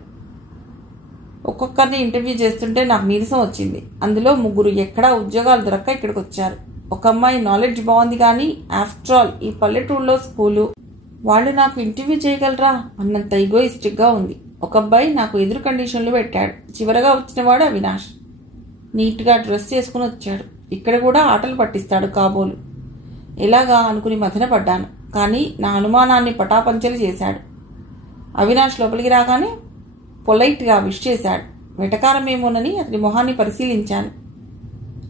ఒక్కొక్కరిని ఇంటర్వ్యూ చేస్తుంటే నాకు నీరసం వచ్చింది. అందులో 3 ఎక్కడా ఉద్యోగాలు దొరక్క ఇక్కడికి వచ్చారు. ఒక అమ్మాయి నాలెడ్జ్ బాగుంది కానీ ఆఫ్టర్ ఆల్ ఈ పల్లెటూరులో స్కూలు, వాళ్ళు నాకు ఇంటర్వ్యూ చేయగలరా అన్నంత ఈగోయిస్టిక్గా ఉంది. ఒక అబ్బాయి నాకు ఎదురు కండిషన్లు పెట్టాడు. చివరగా వచ్చినవాడు అవినాష్. నీట్గా డ్రెస్ చేసుకుని వచ్చాడు. ఇక్కడ కూడా ఆటలు పట్టిస్తాడు కాబోలు. ఎలాగా అనుకుని మదన పడ్డాను. కానీ నా అనుమానాన్ని పటాపంచలు చేశాడు. అవినాష్ లోపలికి రాగానే పొలైట్గా విష్ చేశాడు. వెటకారమేమోనని అతని మొహాన్ని పరిశీలించాను.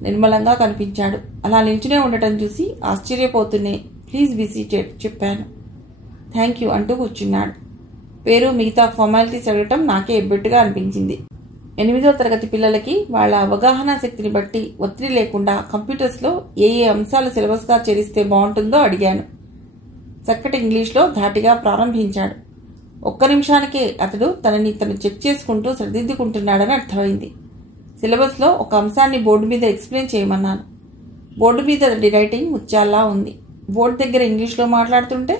నిర్మలంగా కనిపించాడు. అలా నిల్చునే ఉండటం చూసి ఆశ్చర్యపోతూనే ప్లీజ్ బీ సీటెడ్ చెప్పాను. థ్యాంక్ యూ అంటూ కూర్చున్నాడు. పేరు మిగతా ఫార్మాలిటీస్ అడగటం నాకే ఎబ్బెట్టుగా అనిపించింది. 8వ తరగతి పిల్లలకి వాళ్ళ అవగాహన శక్తిని బట్టి ఒత్తిడి లేకుండా కంప్యూటర్స్లో ఏ అంశాలు సిలబస్గా చేరిస్తే బాగుంటుందో అడిగాను. చక్కటి ఇంగ్లీష్లో ధాటిగా ప్రారంభించాడు. 1 నిమిషానికే అతడు తనని తను చెక్ చేసుకుంటూ సరిదిద్దుకుంటున్నాడని అర్థమైంది. సిలబస్లో ఒక అంశాన్ని బోర్డు మీద ఎక్స్ప్లెయిన్ చేయమన్నాను. బోర్డు మీద అతడి రైటింగ్ ముత్యాల్లా ఉంది. బోర్డు దగ్గర ఇంగ్లీష్లో మాట్లాడుతుంటే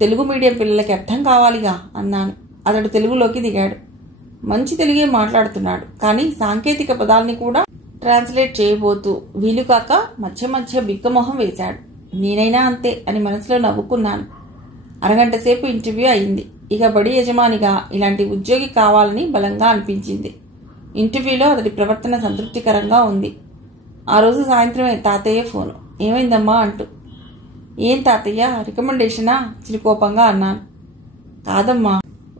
తెలుగు మీడియం పిల్లలకి అర్థం కావాలిగా అన్నాను. అతడు తెలుగులోకి దిగాడు. మంచి తెలుగే మాట్లాడుతున్నాడు. కానీ సాంకేతిక పదాలని కూడా ట్రాన్స్లేట్ చేయబోతూ వీలు కాక మధ్య మధ్య బిక్కమొహం వేశాడు. నేనైనా అంతే అని మనసులో నవ్వుకున్నాను. అరగంట సేపు ఇంటర్వ్యూ అయింది. ఇక బడి యజమానిగా ఇలాంటి ఉద్యోగి కావాలని బలంగా అనిపించింది. ఇంటర్వ్యూలో అతడి ప్రవర్తన సంతృప్తికరంగా ఉంది. ఆ రోజు సాయంత్రమే తాతయ్య ఫోను. ఏమైందమ్మా అంటూ. ఏం తాతయ్య రికమెండేషనా? చిరుకోపంగా అన్నాను. కాదమ్మా,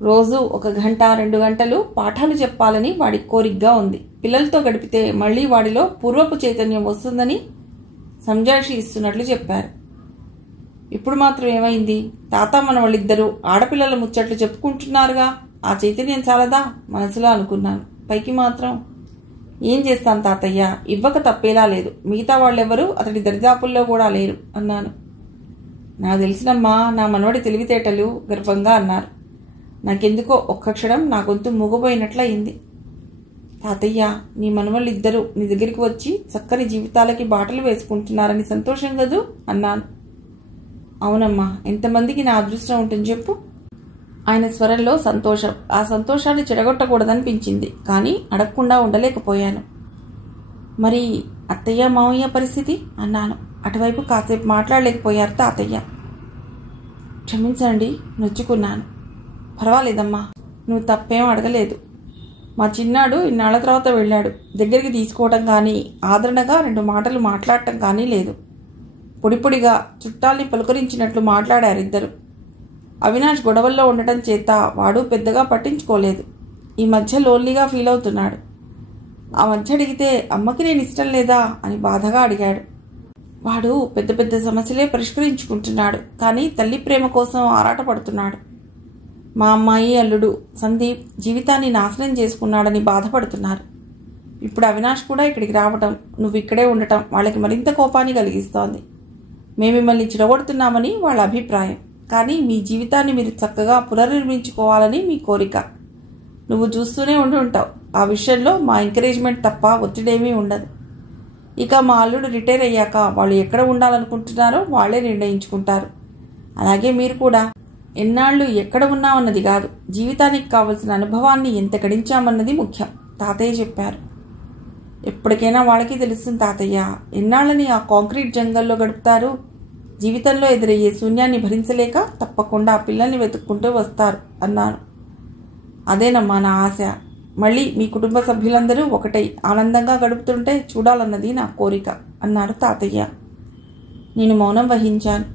రోజు 1 గంట 2 గంటలు పాఠాలు చెప్పాలని వాడి కోరికగా ఉంది. పిల్లలతో గడిపితే మళ్లీ వాడిలో పూర్వపు చైతన్యం వస్తుందని సంజాయిషి ఇస్తున్నట్లు చెప్పారు. ఇప్పుడు మాత్రం ఏమైంది? తాత మనవాళ్ళిద్దరూ ఆడపిల్లల ముచ్చట్లు చెప్పుకుంటున్నారుగా, ఆ చైతన్యం చాలదా మనసులో అనుకున్నాను. పైకి మాత్రం ఏం చేస్తాను తాతయ్య, ఇవ్వక తప్పేలా లేదు. మిగతా వాళ్ళెవరూ అతడి దరిదాపుల్లో కూడా లేరు అన్నాను. నాకు తెలిసినమ్మా, నా మనవడి తెలివితేటలు గర్వంగా అన్నారు. నాకెందుకో ఒక్క క్షణం నా గొంతు మూగపోయినట్లయింది. తాతయ్య, నీ మనవళ్ళిద్దరూ నీ దగ్గరికి వచ్చి చక్కని జీవితాలకి బాటలు వేసుకుంటున్నారని సంతోషం కదూ అన్నాను. అవునమ్మా, ఎంతమందికి నా అదృష్టం ఉంటుంది చెప్పు. ఆయన స్వరంలో సంతోషం. ఆ సంతోషాన్ని చెడగొట్టకూడదనిపించింది. కానీ అడగకుండా ఉండలేకపోయాను. మరి అత్తయ్య మావయ్య పరిస్థితి అన్నాను. అటువైపు కాసేపు మాట్లాడలేకపోయారు తాతయ్య. క్షమించండి, నొచ్చుకున్నాను. పర్వాలేదమ్మా, నువ్వు తప్పేం అడగలేదు. మా చిన్నాడు ఇన్నాళ్ల తర్వాత వెళ్ళాడు. దగ్గరికి తీసుకోవటం కానీ ఆదరణగా 2 మాటలు మాట్లాడటం కానీ లేదు. పొడిపొడిగా చుట్టాల్ని పలుకరించినట్లు మాట్లాడారిద్దరు. అవినాష్ గొడవల్లో ఉండటం చేత వాడు పెద్దగా పట్టించుకోలేదు. ఈ మధ్య లోన్లీగా ఫీల్ అవుతున్నాడు. ఆ మధ్య అడిగితే అమ్మకి నేను ఇష్టం లేదా అని బాధగా అడిగాడు. వాడు పెద్ద పెద్ద సమస్యలే పరిష్కరించుకుంటున్నాడు, కానీ తల్లి ప్రేమ కోసం ఆరాటపడుతున్నాడు. మా అమ్మాయి అల్లుడు సందీప్ జీవితాన్ని నాశనం చేసుకున్నాడని బాధపడుతున్నారు. ఇప్పుడు అవినాష్ కూడా ఇక్కడికి రావటం, నువ్వు ఇక్కడే ఉండటం వాళ్ళకి మరింత కోపాన్ని కలిగిస్తోంది. మేము మిమ్మల్ని చిరగొడుతున్నామని వాళ్ళ అభిప్రాయం. కానీ మీ జీవితాన్ని మీరు చక్కగా పునర్నిర్మించుకోవాలని మీ కోరిక. నువ్వు చూస్తూనే ఉండి ఉంటావు. ఆ విషయంలో మా ఎంకరేజ్మెంట్ తప్ప ఒత్తిడేమీ ఉండదు. ఇక మా అల్లుడు రిటైర్ అయ్యాక వాళ్ళు ఎక్కడ ఉండాలనుకుంటున్నారో వాళ్లే నిర్ణయించుకుంటారు. అలాగే మీరు కూడా ఎన్నాళ్ళు ఎక్కడ ఉన్నామన్నది కాదు, జీవితానికి కావలసిన అనుభవాన్ని ఎంత గడించామన్నది ముఖ్యం తాతయ్య చెప్పారు. ఎప్పటికైనా వాళ్ళకి తెలుస్తుంది తాతయ్య, ఎన్నాళ్ళని ఆ కాంక్రీట్ జంగల్లో గడుపుతారు. జీవితంలో ఎదురయ్యే శూన్యాన్ని భరించలేక తప్పకుండా ఆ పిల్లల్ని వెతుక్కుంటూ వస్తారు అన్నాను. అదేనమ్మా నా ఆశ. మళ్ళీ మీ కుటుంబ సభ్యులందరూ ఒకటై ఆనందంగా గడుపుతుంటే చూడాలన్నది నా కోరిక అన్నారు తాతయ్య. నేను మౌనం వహించాను.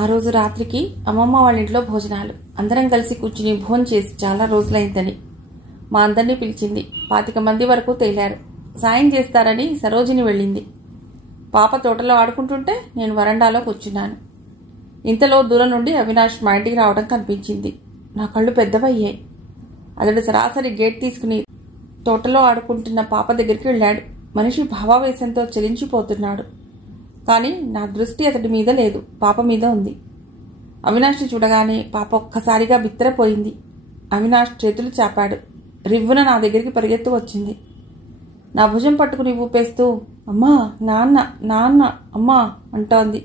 ఆ రోజు రాత్రికి అమ్మమ్మ వాళ్ళ ఇంట్లో భోజనాలు. అందరం కలిసి కూర్చుని భోజనం చేసి చాలా రోజులైందని మా అందరినీ పిలిచింది. 25 మంది వరకు తేలారు. సాయం చేస్తారని సరోజిని వెళ్ళింది. పాప తోటలో ఆడుకుంటుంటే నేను వరండాలో కూర్చున్నాను. ఇంతలో దూరం నుండి అవినాష్ మా ఇంటికి రావడం కనిపించింది. నా కళ్ళు పెద్దవయ్యాయి. అతడు సరాసరి గేట్ తీసుకుని తోటలో ఆడుకుంటున్న పాప దగ్గరికి వెళ్ళాడు. మనిషి భావావేశంతో చెలించిపోతున్నాడు. కానీ నా దృష్టి అతడి మీద లేదు, పాప మీద ఉంది. అవినాష్ని చూడగానే పాప ఒక్కసారిగా బిత్తరపోయింది. అవినాష్ చేతులు చాపాడు. రివ్వున నా దగ్గరికి పరిగెత్తు వచ్చింది. నా భుజం పట్టుకుని ఊపేస్తూ అమ్మా, నాన్న, నాన్న, అమ్మా అంటోంది.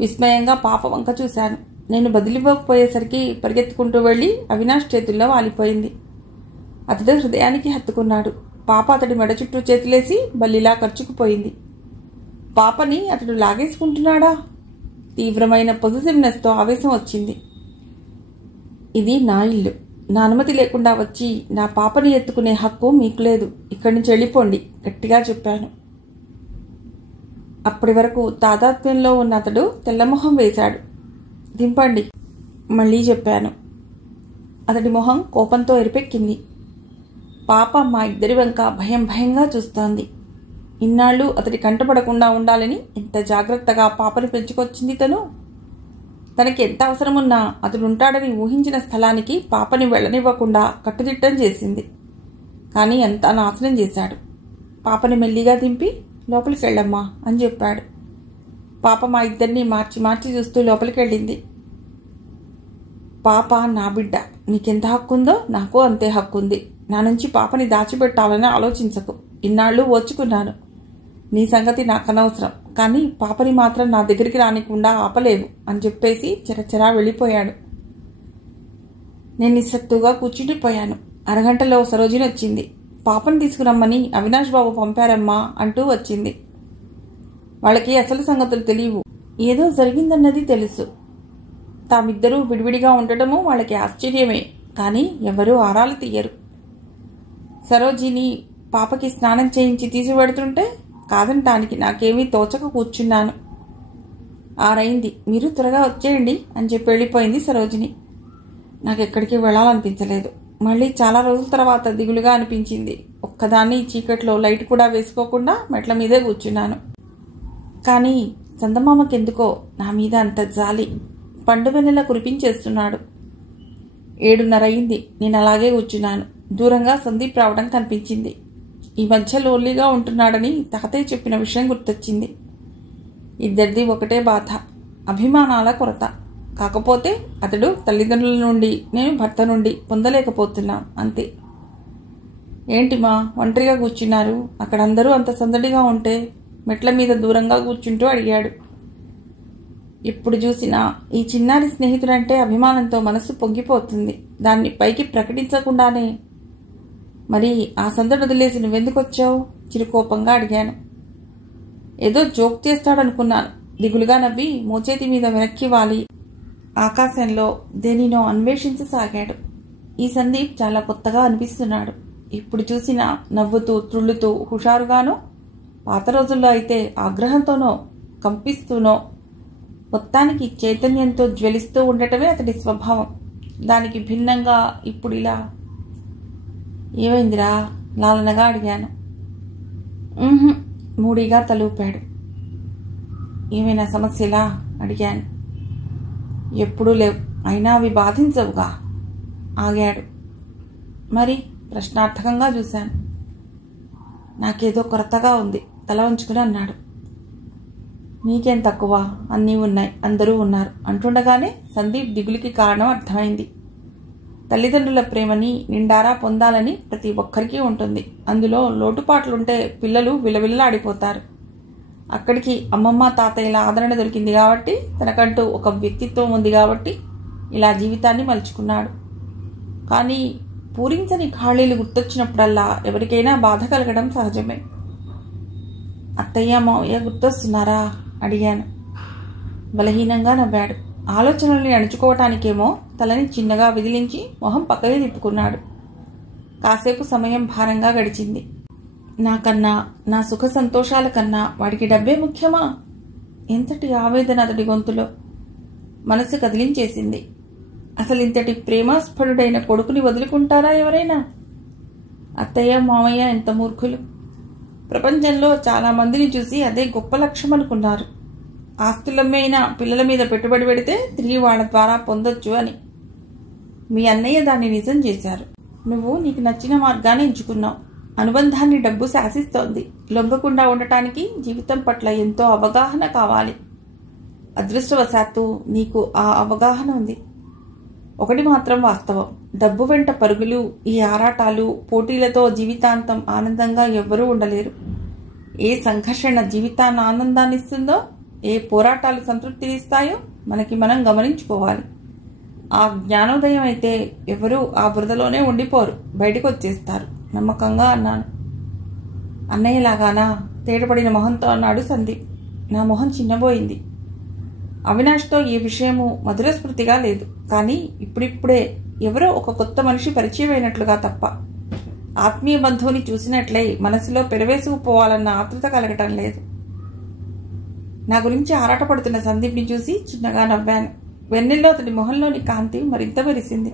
విస్మయంగా పాప వంక చూశాను. నేను బదిలివ్వకపోయేసరికి పరిగెత్తుకుంటూ వెళ్ళి అవినాష్ చేతుల్లో వాలిపోయింది. అతడు హృదయానికి హత్తుకున్నాడు. పాప అతడి మెడ చుట్టూ చేతులేసి బల్లిలా ఖర్చుకుపోయింది. పాపని అతడు లాగేసుకుంటున్నాడా? తీవ్రమైన పొజిటివ్నెస్తో ఆవేశం వచ్చింది. ఇది నా ఇల్లు. నా అనుమతి లేకుండా వచ్చి నా పాపని ఎత్తుకునే హక్కు మీకు లేదు. ఇక్కడి నుంచి వెళ్ళిపోండి గట్టిగా చెప్పాను. అప్పటి వరకు తాదాత్మ్యంలో ఉన్న అతడు తెల్లమొహం వేశాడు. దింపండి మళ్ళీ చెప్పాను. అతడి మొహం కోపంతో ఎరిపెక్కింది. పాప మా ఇద్దరి వంక భయం భయంగా చూస్తోంది. ఇన్నాళ్ళు అతడి కంటపడకుండా ఉండాలని ఎంత జాగ్రత్తగా పాపని పెంచుకొచ్చింది తను. తనకి ఎంత అవసరమున్నా అతడుంటాడని ఊహించిన స్థలానికి పాపని వెళ్ళనివ్వకుండా కట్టుదిట్టం చేసింది. కానీ అంతా నాశనం చేశాడు. పాపని మెల్లిగా దింపి లోపలికి వెళ్ళమ్మా అని చెప్పాడు. పాప మా ఇద్దరిని మార్చి మార్చి చూస్తూ లోపలికి వెళ్ళింది. పాప నా బిడ్డ. నీకెంత హక్కుందో నాకు అంతే హక్కుంది. నా నుంచి పాపని దాచిపెట్టాలని ఆలోచించకు. ఇన్నాళ్ళు ఓర్చుకున్నాను. నీ సంగతి నాకు అనవసరం. కానీ పాపని మాత్రం నా దగ్గరికి రానికుండా ఆపలేవు అని చెప్పేసి చెరచెరా వెళ్ళిపోయాడు. నేను నిస్సత్తుగా కూర్చుండిపోయాను. అరగంటలో సరోజిని వచ్చింది. పాపని తీసుకురమ్మని అవినాష్ బాబు పంపారమ్మా అంటూ వచ్చింది. వాళ్ళకి అసలు సంగతులు తెలియవు. ఏదో జరిగిందన్నది తెలుసు. తామిద్దరూ విడివిడిగా ఉండటము వాళ్ళకి ఆశ్చర్యమే. కానీ ఎవరూ ఆరాలు తీయరు. సరోజిని పాపకి స్నానం చేయించి తీసిపెడుతుంటే కాదంటానికి నాకేమీ తోచక కూర్చున్నాను. 6 అయింది. మీరు త్వరగా వచ్చేయండి అని చెప్పి వెళ్ళిపోయింది సరోజిని. నాకెక్కడికి వెళ్ళాలనిపించలేదు. మళ్ళీ చాలా రోజుల తర్వాత దిగులుగా అనిపించింది. ఒక్కదాన్ని చీకట్లో లైట్ కూడా వేసుకోకుండా మెట్ల మీదే కూర్చున్నాను. కానీ చందమామకెందుకో నా మీద అంత జాలి. పండువెన్నెల కురిపించేస్తున్నాడు. 7:30 అయింది. నేను అలాగే కూర్చున్నాను. దూరంగా సందీప్ రావడం కనిపించింది. ఈ మధ్య లోన్లీగా ఉంటున్నాడని తాతయ్య చెప్పిన విషయం గుర్తొచ్చింది. ఇద్దరిది ఒకటే బాధ, అభిమానాల కొరత. కాకపోతే అతడు తల్లిదండ్రుల నుండి, నేను భర్త నుండి పొందలేకపోతున్నా అంతే. ఏంటి మా ఒంటరిగా కూర్చున్నారు? అక్కడ అందరూ అంత సందడిగా ఉంటే మెట్ల మీద దూరంగా కూర్చుంటూ అడిగాడు. ఇప్పుడు చూసినా ఈ చిన్నారి స్నేహితుడంటే అభిమానంతో మనసు పొంగిపోతుంది. దాన్ని పైకి ప్రకటించకుండానే. మరి ఆ సందడి వదిలేసి నువ్వెందుకు వచ్చావు? చిరుకోపంగా అడిగాను. ఏదో జోక్ చేస్తాడనుకున్నాను. దిగులుగా నవ్వి మోచేతి మీద వెనక్కి వాలి ఆకాశంలో దేనినో అన్వేషించసాగాడు. ఈ సందీప్ చాలా కొత్తగా అనిపిస్తున్నాడు. ఇప్పుడు చూసినా నవ్వుతూ త్రుళ్ళుతూ హుషారుగానో, పాత రోజుల్లో అయితే ఆగ్రహంతోనో కంపిస్తూనో, మొత్తానికి చైతన్యంతో జ్వలిస్తూ ఉండటమే అతడి స్వభావం. దానికి భిన్నంగా ఇప్పుడు ఇలా. ఏమైందిరా? లాలనగా అడిగాను. మూడిగా తలూపాడు. ఏమైనా సమస్యలా అడిగాను. ఎప్పుడూ లేవు, అయినా అవి బాధించవుగా. ఆగాడు. మరి? ప్రశ్నార్థకంగా చూశాను. నాకేదో కొరతగా ఉంది తల వంచుకుని అన్నాడు. నీకేం తక్కువ? అన్నీ ఉన్నాయి, అందరూ ఉన్నారు అంటుండగానే సందీప్ దిగులుకి కారణం అర్థమైంది. తల్లిదండ్రుల ప్రేమని నిండారా పొందాలని ప్రతి ఒక్కరికి ఉంటుంది. అందులో లోటుపాట్లుంటే పిల్లలు విలవిల్లాడిపోతారు. అక్కడికి అమ్మమ్మ తాతయ్యల ఆదరణ దొరికింది కాబట్టి, తనకంటూ ఒక వ్యక్తిత్వం ఉంది కాబట్టి ఇలా జీవితాన్ని మలుచుకున్నాడు. కానీ పూరించని ఖాళీలు గుర్తొచ్చినప్పుడల్లా ఎవరికైనా బాధ కలగడం సహజమే. అత్తయ్య మావయ్య గుర్తొస్తున్నారా అడిగాను. బలహీనంగా నవ్వాడు. ఆలోచనల్ని అణుచుకోవటానికేమో తలని చిన్నగా విదిలించి మొహం పక్కగా తిప్పుకున్నాడు. కాసేపు సమయం భారంగా గడిచింది. నాకన్నా, నా సుఖ సంతోషాల కన్నా వాడికి డబ్బే ముఖ్యమా? ఎంతటి ఆవేదన అతడి గొంతులో! మనసు కదిలించేసింది. అసలు ఇంతటి ప్రేమాస్ఫురుడైన కొడుకుని వదులుకుంటారా ఎవరైనా? అత్తయ్య మామయ్య ఎంత మూర్ఖులు! ప్రపంచంలో చాలా మందిని చూసి అదే గొప్ప లక్ష్యం అనుకున్నారు. ఆస్తులమ్మైనా పిల్లల మీద పెట్టుబడి పెడితే తిరిగి వాళ్ళ ద్వారా పొందొచ్చు అని. మీ అన్నయ్య దాన్ని నిజం చేశారు. నువ్వు నీకు నచ్చిన మార్గాన్ని ఎంచుకున్నావు. అనుబంధాన్ని డబ్బు శాసిస్తోంది. లొంగకుండా ఉండటానికి జీవితం పట్ల ఎంతో అవగాహన కావాలి. అదృష్టవశాత్తు నీకు ఆ అవగాహన ఉంది. ఒకటి మాత్రం వాస్తవం, డబ్బు వెంట పరుగులు, ఈ ఆరాటాలు, పోటీలతో జీవితాంతం ఆనందంగా ఎవ్వరూ ఉండలేరు. ఏ సంఘర్షణ జీవితాన్ని ఆనందాన్నిస్తుందో, ఏ పోరాటాలు సంతృప్తినిస్తాయో మనకి మనం గమనించుకోవాలి. ఆ జ్ఞానోదయం అయితే ఎవరూ ఆ బురదలోనే ఉండిపోరు, బయటకు వచ్చేస్తారు నమ్మకంగా అన్నాను. అన్నయ్యలాగానా? తేటపడిన మొహంతో అన్నాడు సందీప్. నా మొహం చిన్నబోయింది. అవినాష్తో ఈ విషయము మధుర స్మృతిగా లేదు. కానీ ఇప్పుడిప్పుడే ఎవరో ఒక కొత్త మనిషి పరిచయం అయినట్లుగా తప్ప, ఆత్మీయ బంధువుని చూసినట్లే మనసులో పెరవేసుకుపోవాలన్న ఆతృత కలగటం లేదు. నా గురించి ఆరాటపడుతున్న సందీప్ని చూసి చిన్నగా నవ్వాను. వెన్నెల్లో అతడి మొహంలోని కాంతి మరింత మెరిసింది.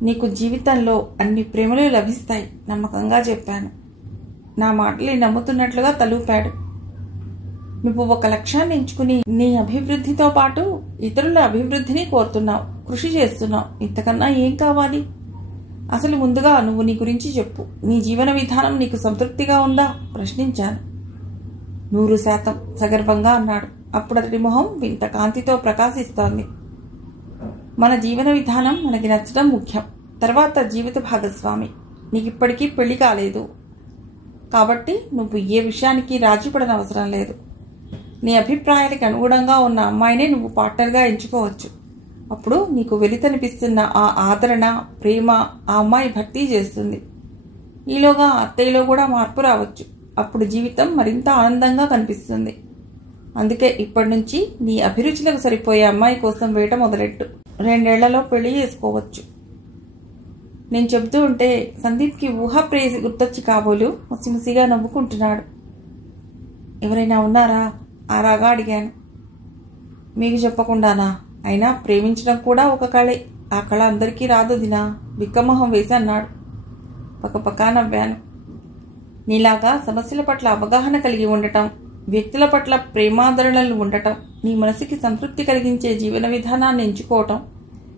నీకు జీవితంలో అన్ని ప్రేమలు లభిస్తాయి నమ్మకంగా చెప్పాను. నా మాటల్ని నమ్ముతున్నట్లుగా తలూపాడు. నువ్వు ఒక లక్ష్యాన్ని ఎంచుకుని నీ అభివృద్ధితో పాటు ఇతరుల అభివృద్ధిని కోరుతున్నావు, కృషి చేస్తున్నావు. ఇంతకన్నా ఏం కావాలి? అసలు ముందుగా నువ్వు నీ గురించి చెప్పు. నీ జీవన విధానం నీకు సంతృప్తిగా ఉందా? ప్రశ్నించాను. 100% సగర్వంగా అన్నాడు. అప్పుడు అతడి మొహం వింత కాంతితో ప్రకాశిస్తోంది. మన జీవన విధానం మనకి నచ్చడం ముఖ్యం. తర్వాత జీవిత భాగస్వామి. నీకిప్పటికీ పెళ్లి కాలేదు కాబట్టి నువ్వు ఏ విషయానికి రాజీ పడనవసరం లేదు. నీ అభిప్రాయాలకు అనుగుణంగా ఉన్న అమ్మాయినే నువ్వు పార్ట్నర్గా ఎంచుకోవచ్చు. అప్పుడు నీకు వెలితనిపిస్తున్న ఆ ఆదరణ, ప్రేమ ఆ అమ్మాయి భర్తీ చేస్తుంది. ఈలోగా అత్తయ్యలో కూడా మార్పు రావచ్చు. అప్పుడు జీవితం మరింత ఆనందంగా కనిపిస్తుంది. అందుకే ఇప్పటి నుంచి నీ అభిరుచులకు సరిపోయే అమ్మాయి కోసం వేట మొదలెట్టు. 2 ఏళ్లలో పెళ్లి చేసుకోవచ్చు. నేను చెబుతూ ఉంటే సందీప్కి ఊహాప్రేయసి గుర్తొచ్చి కాబోలు ముసిముసిగా నవ్వుకుంటున్నాడు. ఎవరైనా ఉన్నారా? ఆరాగా అడిగాను. మీకు చెప్పకుండానా? అయినా ప్రేమించడం కూడా ఒక కళే. ఆ కళ అందరికీ రాదు దినా, బిక్కమొహం వేసి అన్నాడు. పక్కపక్క నవ్వాను. నీలాగా సమస్యల పట్ల అవగాహన కలిగి ఉండటం, వ్యక్తుల పట్ల ప్రేమాదరణలు ఉండటం, నీ మనసుకి సంతృప్తి కలిగించే జీవన విధానాన్ని ఎంచుకోవటం,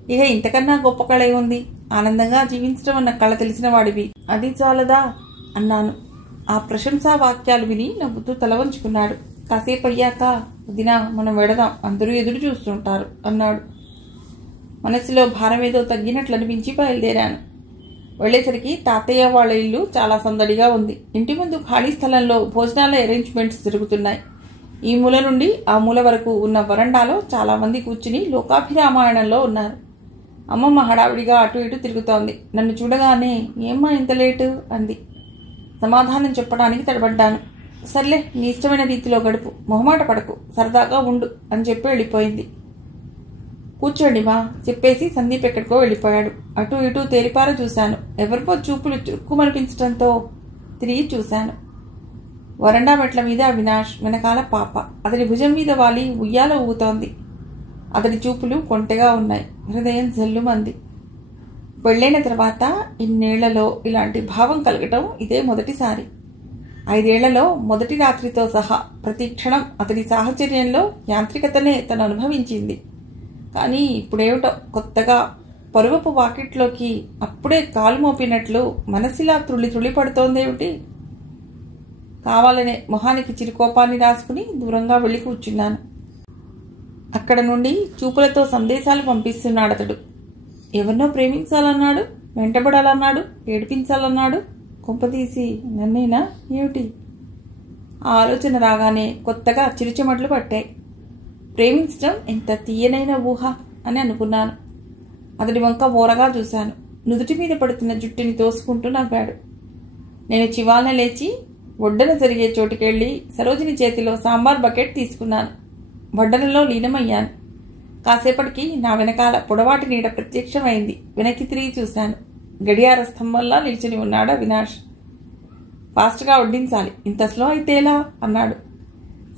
ఇక ఇంతకన్నా గొప్ప కళ ఉంది? ఆనందంగా జీవించడం అన్న కళ తెలిసిన వాడివి. అది చాలదా అన్నాను. ఆ ప్రశంసా వాక్యాలు విని నవ్వుతూ తల వంచుకున్నాడు. కాసేపు అయ్యాక, వదినా మనం వెడదాం, అందరూ ఎదురు చూస్తుంటారు అన్నాడు. మనసులో భారమేదో తగ్గినట్లు అనిపించి బయలుదేరాను. వెళ్లేసరికి తాతయ్య వాళ్ళ ఇల్లు చాలా సందడిగా ఉంది. ఇంటి ముందు ఖాళీ స్థలంలో భోజనాల అరేంజ్మెంట్స్ జరుగుతున్నాయి. ఈ మూల నుండి ఆ మూల వరకు ఉన్న వరండాలో చాలా మంది కూర్చుని లోకాభిరామాయణంలో ఉన్నారు. అమ్మమ్మ హడావిడిగా అటు ఇటు తిరుగుతోంది. నన్ను చూడగానే ఏమ్మా ఇంత లేటు అంది. సమాధానం చెప్పడానికి తడబడ్డాను. సర్లే, నీ ఇష్టమైన రీతిలో గడుపు, మొహమాట పడకు, సరదాగా ఉండు అని చెప్పి వెళ్ళిపోయింది. కూర్చోండి మా చెప్పేసి సందీప్ ఎక్కడికో వెళ్ళిపోయాడు. అటు ఇటు తేరిపార చూశాను. ఎవరికో చూపులు చురుక్కుమనిపించడంతో తిరిగి చూశాను. వరండా మెట్ల మీద అవినాష్, వెనకాల పాప అతడి భుజం మీద వాలి ఉయ్యాల ఊగుతోంది. అతడి చూపులు కొంటెగా ఉన్నాయి. హృదయం జల్లుమంది. పెళ్ళైన తర్వాత ఇన్నేళ్లలో ఇలాంటి భావం కలగటం ఇదే మొదటిసారి. 5 ఏళ్లలో మొదటి రాత్రితో సహా ప్రతి క్షణం అతడి సాహచర్యంలో యాంత్రికతనే తను అనుభవించింది. కానీ ఇప్పుడేమిటో కొత్తగా పరువపు వాకిట్లోకి అప్పుడే కాలు మోపినట్లు మనసిలా త్రుళ్ళి పడుతోందేమిటి? కావాలనే మొహానికి చిరుకోపాన్ని రాసుకుని దూరంగా వెళ్ళి కూర్చున్నాను. అక్కడ నుండి చూపులతో సందేశాలు పంపిస్తున్నాడతడు. ఎవరినో ప్రేమించాలన్నాడు, వెంటబడాలన్నాడు, ఏడిపించాలన్నాడు. కొంపతీసి నన్నేనా ఏమిటి? ఆ ఆలోచన రాగానే కొత్తగా చిరుచెమట్లు పట్టాయి. ప్రేమించడం ఎంత తీయనైన ఊహ అని అనుకున్నాను. అతడి వంక ఓరగా చూశాను. నుదుటి మీద పడుతున్న జుట్టుని తోసుకుంటూ నవ్వాడు. నేను చివాలన లేచి వడ్డన జరిగే చోటుకెళ్లి సరోజిని చేతిలో సాంబార్ బకెట్ తీసుకున్నాను. వడ్డనలో లీనమయ్యాను. కాసేపటికి నా వెనకాల పొడవాటి నీడ ప్రత్యక్షమైంది. వెనక్కి తిరిగి చూశాను. గడియార స్తంభంలా నిల్చుని ఉన్నాడు అవినాష్. ఫాస్ట్గా వడ్డించాలి, ఇంత స్లో అయితే ఎలా అన్నాడు.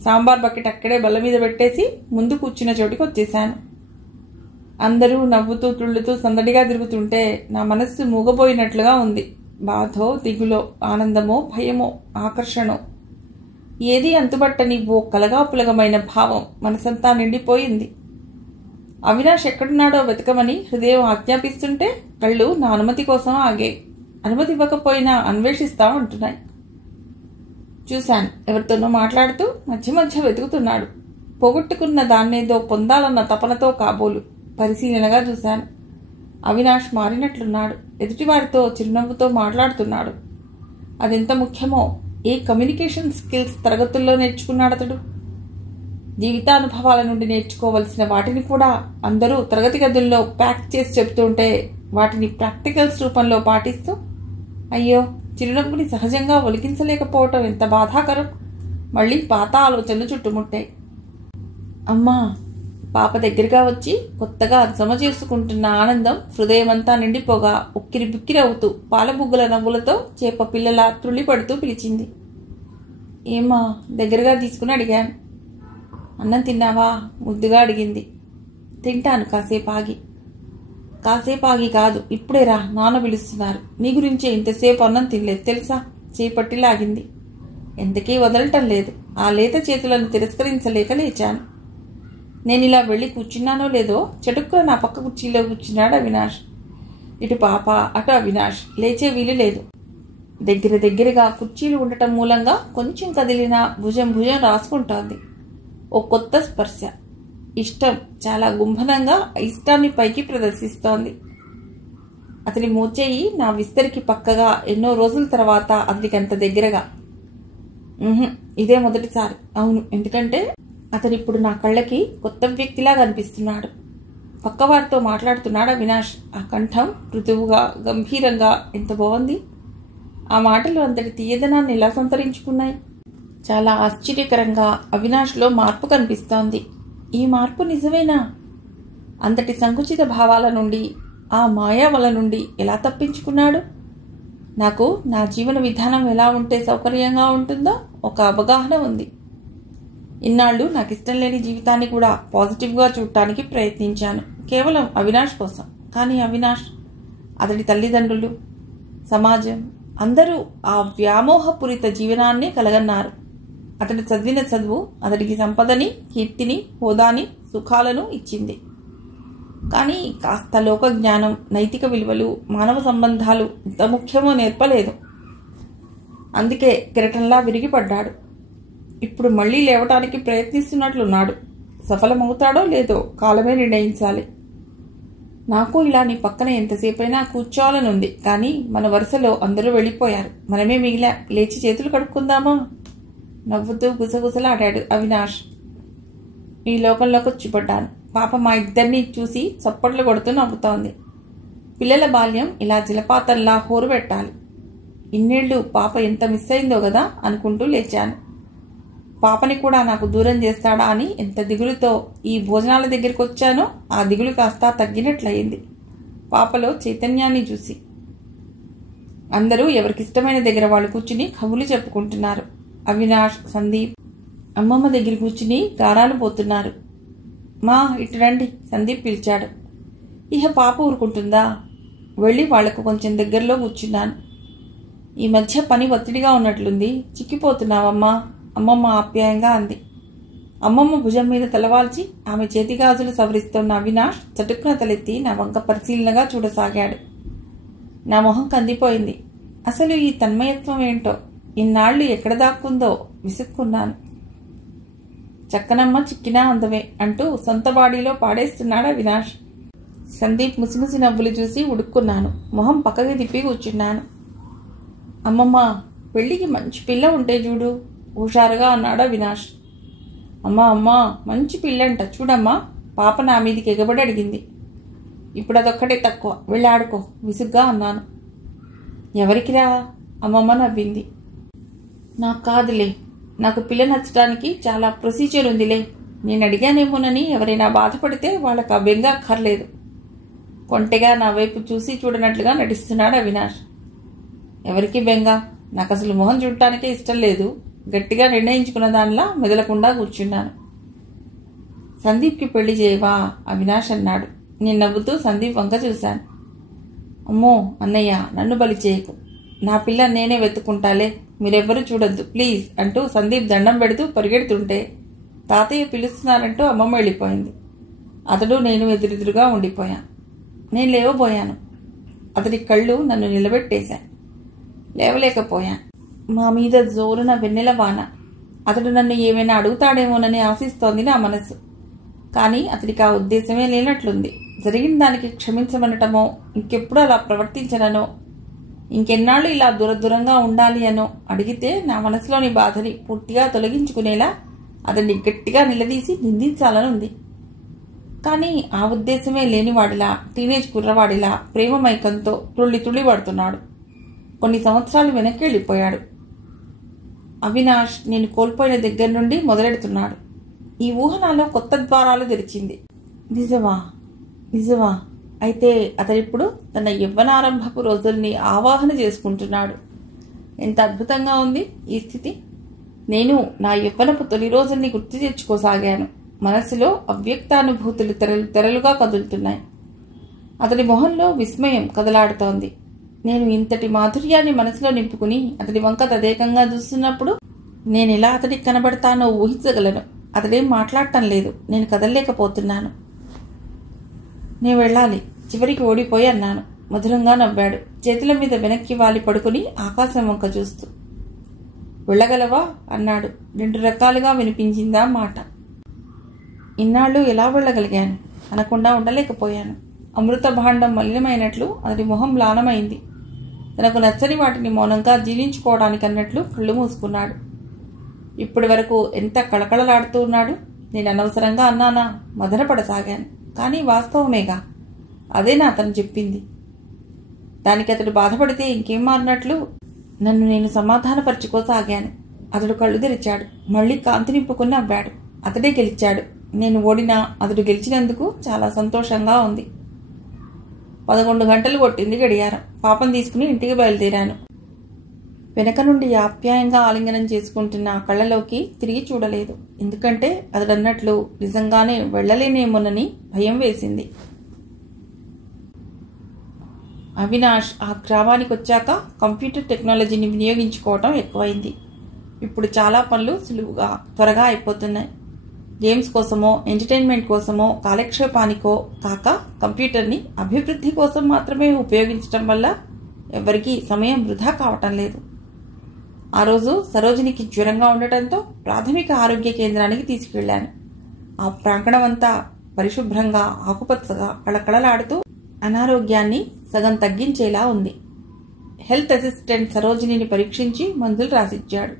సాంబార్ బకెట్ అక్కడే బల్ల మీద పెట్టేసి ముందు కూర్చున్న చోటికి వచ్చేశాను. అందరూ నవ్వుతూ తుళ్ళుతూ సందడిగా తిరుగుతుంటే నా మనస్సు మూగపోయినట్లుగా ఉంది. బాధో, దిగులో, ఆనందమో, భయమో, ఆకర్షణో, ఏదీ అంతుబట్టని ఓ కలగాపులగమైన భావం మనసంతా నిండిపోయింది. అవినాష్ ఎక్కడున్నాడో వెతకమని హృదయం ఆజ్ఞాపిస్తుంటే కళ్ళు నా అనుమతి కోసం ఆగాయి. అనుమతి ఇవ్వకపోయినా అన్వేషిస్తా ఉంటున్నాయి. చూశాను, ఎవరితోనో మాట్లాడుతూ మధ్య మధ్య వెతుకుతున్నాడు. పోగొట్టుకున్న దాన్నేదో పొందాలన్న తపనతో కాబోలు. పరిశీలనగా చూశాను. అవినాష్ మారినట్లున్నాడు. ఎదుటివారితో చిరునవ్వుతో మాట్లాడుతున్నాడు. అదెంత ముఖ్యమో, ఏ కమ్యూనికేషన్ స్కిల్స్ తరగతుల్లో నేర్చుకున్నాడతడు? జీవితానుభవాల నుండి నేర్చుకోవలసిన వాటిని కూడా అందరూ తరగతి గదుల్లో ప్యాక్ చేసి చెబుతుంటే వాటిని ప్రాక్టికల్స్ రూపంలో పాటిస్తూ, అయ్యో, చిరునవ్వుని సహజంగా ఒలికించలేకపోవటం ఎంత బాధాకరం. మళ్ళీ పాత ఆలోచనలు చుట్టుముట్టాయి. అమ్మా, పాప దగ్గరగా వచ్చి కొత్తగా జమ చేసుకుంటున్న ఆనందం హృదయమంతా నిండిపోగా ఉక్కిరి బిక్కిరవుతూ పాలబుగ్గల నవ్వులతో చేప పిల్లల త్రుళ్ళిపడుతూ పిలిచింది. ఏమా, దగ్గరగా తీసుకుని అడిగాను. అన్నం తిన్నావా? ముద్దుగా అడిగింది. తింటాను కాసేపు ఆగి. కాసేపు ఆగి కాదు, ఇప్పుడే రా, నాన్న పిలుస్తున్నారు. నీ గురించే ఇంతసేపు అన్నం తినలేదు తెలుసా? చేపట్టి లాగింది. ఎంతకీ వదలటం లేదు. ఆ లేత చేతులను తిరస్కరించలేక లేచాను. నేనిలా వెళ్ళి కూర్చున్నానో లేదో చటుక్కున నా పక్క కుర్చీలో కూర్చున్నాడు అవినాష్. ఇటు పాప, అటు అవినాష్. లేచే వీలు లేదు. దగ్గరగా కుర్చీలు ఉండటం మూలంగా కొంచెం కదిలినా భుజం రాసుకుంటోంది. ఓ కొత్త స్పర్శ. ఇష్టం చాలా గుంభనంగా ఇష్టాన్ని పైకి ప్రదర్శిస్తోంది. అతని మోచేయి నా విస్తరికి పక్కగా ఎన్నో రోజుల తర్వాత అతనికి అంత దగ్గరగా. ఇదే మొదటిసారి. అవును, ఎందుకంటే అతనిప్పుడు నా కళ్ళకి కొత్త వ్యక్తిలా కనిపిస్తున్నాడు. పక్కవారితో మాట్లాడుతున్నాడు అవినాష్. ఆ కంఠం మృదువుగా, గంభీరంగా ఎంత బాగుంది. ఆ మాటలు అంతటి తీయదనాన్ని ఎలా సంతరించుకున్నాయి? చాలా ఆశ్చర్యకరంగా అవినాష్లో మార్పు కనిపిస్తోంది. ఈ మార్పు నిజమేనా? అంతటి సంకుచిత భావాల నుండి, ఆ మాయావల నుండి ఎలా తప్పించుకున్నాడు? నాకు నా జీవన విధానం ఎలా ఉంటే సౌకర్యంగా ఉంటుందో ఒక అవగాహన ఉంది. ఇన్నాళ్ళు నాకు ఇష్టం లేని జీవితాన్ని కూడా పాజిటివ్గా చూడటానికి ప్రయత్నించాను, కేవలం అవినాష్ కోసం. కానీ అవినాష్, అతడి తల్లిదండ్రులు, సమాజం అందరూ ఆ వ్యామోహపూరిత జీవనాన్ని కలగన్నారు. అతడు చదివిన చదువు అతడికి సంపదని, కీర్తిని, హోదాని, సుఖాలను ఇచ్చింది. కానీ కాస్త లోక జ్ఞానం, నైతిక విలువలు, మానవ సంబంధాలు ఎంత ముఖ్యమో నేర్పలేదు. అందుకే కిరటంలా విరిగిపడ్డాడు. ఇప్పుడు మళ్లీ లేవటానికి ప్రయత్నిస్తున్నట్లున్నాడు. సఫలమవుతాడో లేదో కాలమే నిర్ణయించాలి. నాకు ఇలా నీ పక్కన ఎంతసేపైనా కూర్చోవాలనుంది. కానీ మన వరుసలో అందరూ వెళ్ళిపోయారు. మనమే మిగిలా. లేచి చేతులు కడుక్కుందామా? నవ్వుతూ గుసగుసలాడాడు అవినాష్. ఈ లోకంలోకి వచ్చిపడ్డాను. పాప మా ఇద్దరిని చూసి చప్పట్లు కొడుతూ నవ్వుతోంది. పిల్లల బాల్యం ఇలా జలపాతంలా హోరు పెట్టాలి. ఇన్నేళ్లు పాప ఎంత మిస్ అయిందో కదా అనుకుంటూ లేచాను. పాపని కూడా నాకు దూరం చేస్తాడా అని ఎంత దిగులుతో ఈ భోజనాల దగ్గరికి వచ్చానో ఆ దిగులు కాస్త తగ్గినట్లయింది పాపలో చైతన్యాన్ని చూసి. అందరూ ఎవరికిష్టమైన దగ్గర వాళ్ళు కూర్చుని కబుర్లు చెప్పుకుంటున్నారు. అవినాష్, సందీప్ అమ్మమ్మ దగ్గర కూర్చుని గారాలు పోతున్నారు. మా ఇటు రండి, సందీప్ పిలిచాడు. ఇహ పాప ఊరుకుంటుందా? వెళ్ళి వాళ్లకు కొంచెం దగ్గరలో కూర్చున్నాను. ఈ మధ్య పని ఒత్తిడిగా ఉన్నట్లుంది, చిక్కిపోతున్నావమ్మా, అమ్మమ్మ ఆప్యాయంగా అంది. అమ్మమ్మ భుజం మీద తలవాల్చి ఆమె చేతిగాజులు సవరిస్తోన్న అవినాష్ చటుక్కున తలెత్తి నా వంక పరిశీలనగా చూడసాగాడు. నా మొహం కందిపోయింది. అసలు ఈ తన్మయత్వం ఏంటో, ఇన్నాళ్లు ఎక్కడ దాక్కుందో విసుక్కున్నాను. చక్కనమ్మ చిక్కినా అందమే అంటూ సొంత బాడీలో పాడేస్తున్నాడు అవినాష్. సందీప్ ముసిముసి నవ్వులు చూసి ఉడుక్కున్నాను. మొహం పక్కకి తిప్పి కూర్చున్నాను. అమ్మమ్మ, పెళ్ళికి మంచి పిల్ల ఉంటే చూడు, హుషారుగా అన్నాడు అవినాష్. అమ్మా మంచి పిల్లంట చూడమ్మా, పాప నా మీదికి ఎగబడి అడిగింది. ఇప్పుడు అదొక్కటే తక్కువ, వెళ్ళి ఆడుకో విసుగ్గా అన్నాను. ఎవరికిరా? అమ్మమ్మ నవ్వింది. నాకు కాదులే, నాకు పిల్ల నచ్చడానికి చాలా ప్రొసీజర్ ఉందిలే. నేను అడిగానేమోనని ఎవరైనా బాధపడితే వాళ్ళకు ఆ బెంగ అక్కర్లేదు. కొంటెగా నా వైపు చూసి చూడనట్లుగా నటిస్తున్నాడు అవినాష్. ఎవరికి బెంగ? నాకు అసలు మొహం చూడటానికే ఇష్టం లేదు. గట్టిగా నిర్ణయించుకున్న దానిలా మెదలకుండా కూర్చున్నాను. సందీప్కి పెళ్లి చేయవా? అవినాష్ అన్నాడు. నేను నవ్వుతూ సందీప్ వంక చూశాను. అమ్మో అన్నయ్య, నన్ను బలి చేయకు. నా పిల్ల నేనే వెతుక్కుంటాలే, మీరెవ్వరూ చూడొద్దు ప్లీజ్ అంటూ సందీప్ దండం పెడుతూ పరిగెడుతుంటే తాతయ్య పిలుస్తున్నారంటూ అమ్మమ్మ వెళ్ళిపోయింది. అతడు నేను ఎదురెదురుగా ఉండిపోయాను. నేను లేవబోయాను. అతడి కళ్ళు నన్ను నిలబెట్టేశాను. లేవలేకపోయాను. మా మీద జోరున వెన్నెల వాన. అతడు నన్ను ఏమైనా అడుగుతాడేమోనని ఆశిస్తోంది నా మనసు. కానీ అతడికి ఆ ఉద్దేశమే లేనట్లుంది. జరిగిన దానికి క్షమించమనటమో, ఇంకెప్పుడు అలా ప్రవర్తించననో, ఇంకెన్నాళ్ళు ఇలా దూరంగా ఉండాలి అనో అడిగితే నా మనసులోని బాధని పూర్తిగా తొలగించుకునేలా అతన్ని గట్టిగా నిలదీసి నిందించాలని ఉంది. కానీ ఆ ఉద్దేశమే లేనివాడిలా, టీనేజ్ కుర్రవాడిలా ప్రేమ మైకంతో తుళ్ళి పడుతున్నాడు. కొన్ని సంవత్సరాలు వెనక్కి వెళ్ళిపోయాడు. అవినాష్ నేను కోల్పోయిన దగ్గర నుండి మొదలెడుతున్నాడు. ఈ ఊహ నాలో కొత్త ద్వారాలు తెరిచింది. నిజమా? అయితే అతడిప్పుడు తన యవ్వనారంభపు రోజుల్ని ఆవాహన చేసుకుంటున్నాడు. ఎంత అద్భుతంగా ఉంది ఈ స్థితి. నేను నా యవ్వనపు తొలి రోజుల్ని గుర్తు తెచ్చుకోసాగాను. మనసులో అవ్యక్తానుభూతులు తెరలుగా కదులుతున్నాయి. అతడి మొహంలో విస్మయం కదలాడుతోంది. నేను ఇంతటి మాధుర్యాన్ని మనసులో నింపుకుని అతడి వంక తదేకంగా చూస్తున్నప్పుడు నేనెలా అతడికి కనబడతానో ఊహించగలను. అతడేం మాట్లాడటం లేదు. నేను కదలలేకపోతున్నాను. నేను వెళ్ళాలి, చివరికి ఓడిపోయి అన్నాను. మధురంగా నవ్వాడు, చేతుల మీద వెనక్కి వాలి పడుకుని ఆకాశం వంక చూస్తూ. వెళ్ళగలవా అన్నాడు. 2 రకాలుగా వినిపించిందా మాట. ఇన్నాళ్ళు ఎలా వెళ్ళగలిగాను? అనకుండా ఉండలేకపోయాను. అమృత భాండం మలినమైనట్లు అతడి మొహం మ్లానమైంది. తనకు నచ్చని వాటిని మౌనంగా జీర్ణించుకోవడానికన్నట్లు కళ్ళు మూసుకున్నాడు. ఇప్పటి వరకు ఎంత కళకళలాడుతూ ఉన్నాడు. నేను అనవసరంగా అన్నానా? మదనపడసాగాను. కానీ వాస్తవమేగా, అదేనా అతను చెప్పింది. దానికి అతడు బాధపడితే ఇంకేం మారినట్లు? నన్ను నేను సమాధానపరుచుకోసాగాను. అతడు కళ్ళు తెరిచాడు. మళ్లీ కాంతి నింపుకుని నవ్వాడు. అతడే గెలిచాడు. నేను ఓడినా అతడు గెలిచినందుకు చాలా సంతోషంగా ఉంది. 11 గంటలు కొట్టింది గడియారం. పాపం తీసుకుని ఇంటికి బయలుదేరాను. వెనక నుండి ఆప్యాయంగా ఆలింగనం చేసుకుంటున్న ఆ కళ్ళలోకి తిరిగి చూడలేదు. ఎందుకంటే అతడన్నట్లు నిజంగానే వెళ్లలేనేమోనని భయం వేసింది. అవినాష్ ఆ గ్రామానికి వచ్చాక కంప్యూటర్ టెక్నాలజీని వినియోగించుకోవటం ఎక్కువైంది. ఇప్పుడు చాలా పనులు సులువుగా త్వరగా అయిపోతున్నాయి. గేమ్స్ కోసమో, ఎంటర్టైన్మెంట్ కోసమో, కాలక్షేపానికో కాక కంప్యూటర్ని అభివృద్ధి కోసం మాత్రమే ఉపయోగించటం వల్ల ఎవరికీ సమయం వృధా కావటం లేదు. ఆ రోజు సరోజినికి జ్వరంగా ఉండటంతో ప్రాథమిక ఆరోగ్య కేంద్రానికి తీసుకెళ్లాను. ఆ ప్రాంగణం అంతా పరిశుభ్రంగా ఆకుపచ్చగా కళకళలాడుతూ అనారోగ్యాన్ని సగం తగ్గించేలా ఉంది. హెల్త్ అసిస్టెంట్ సరోజినిని పరీక్షించి మందులు రాసిచ్చాడు.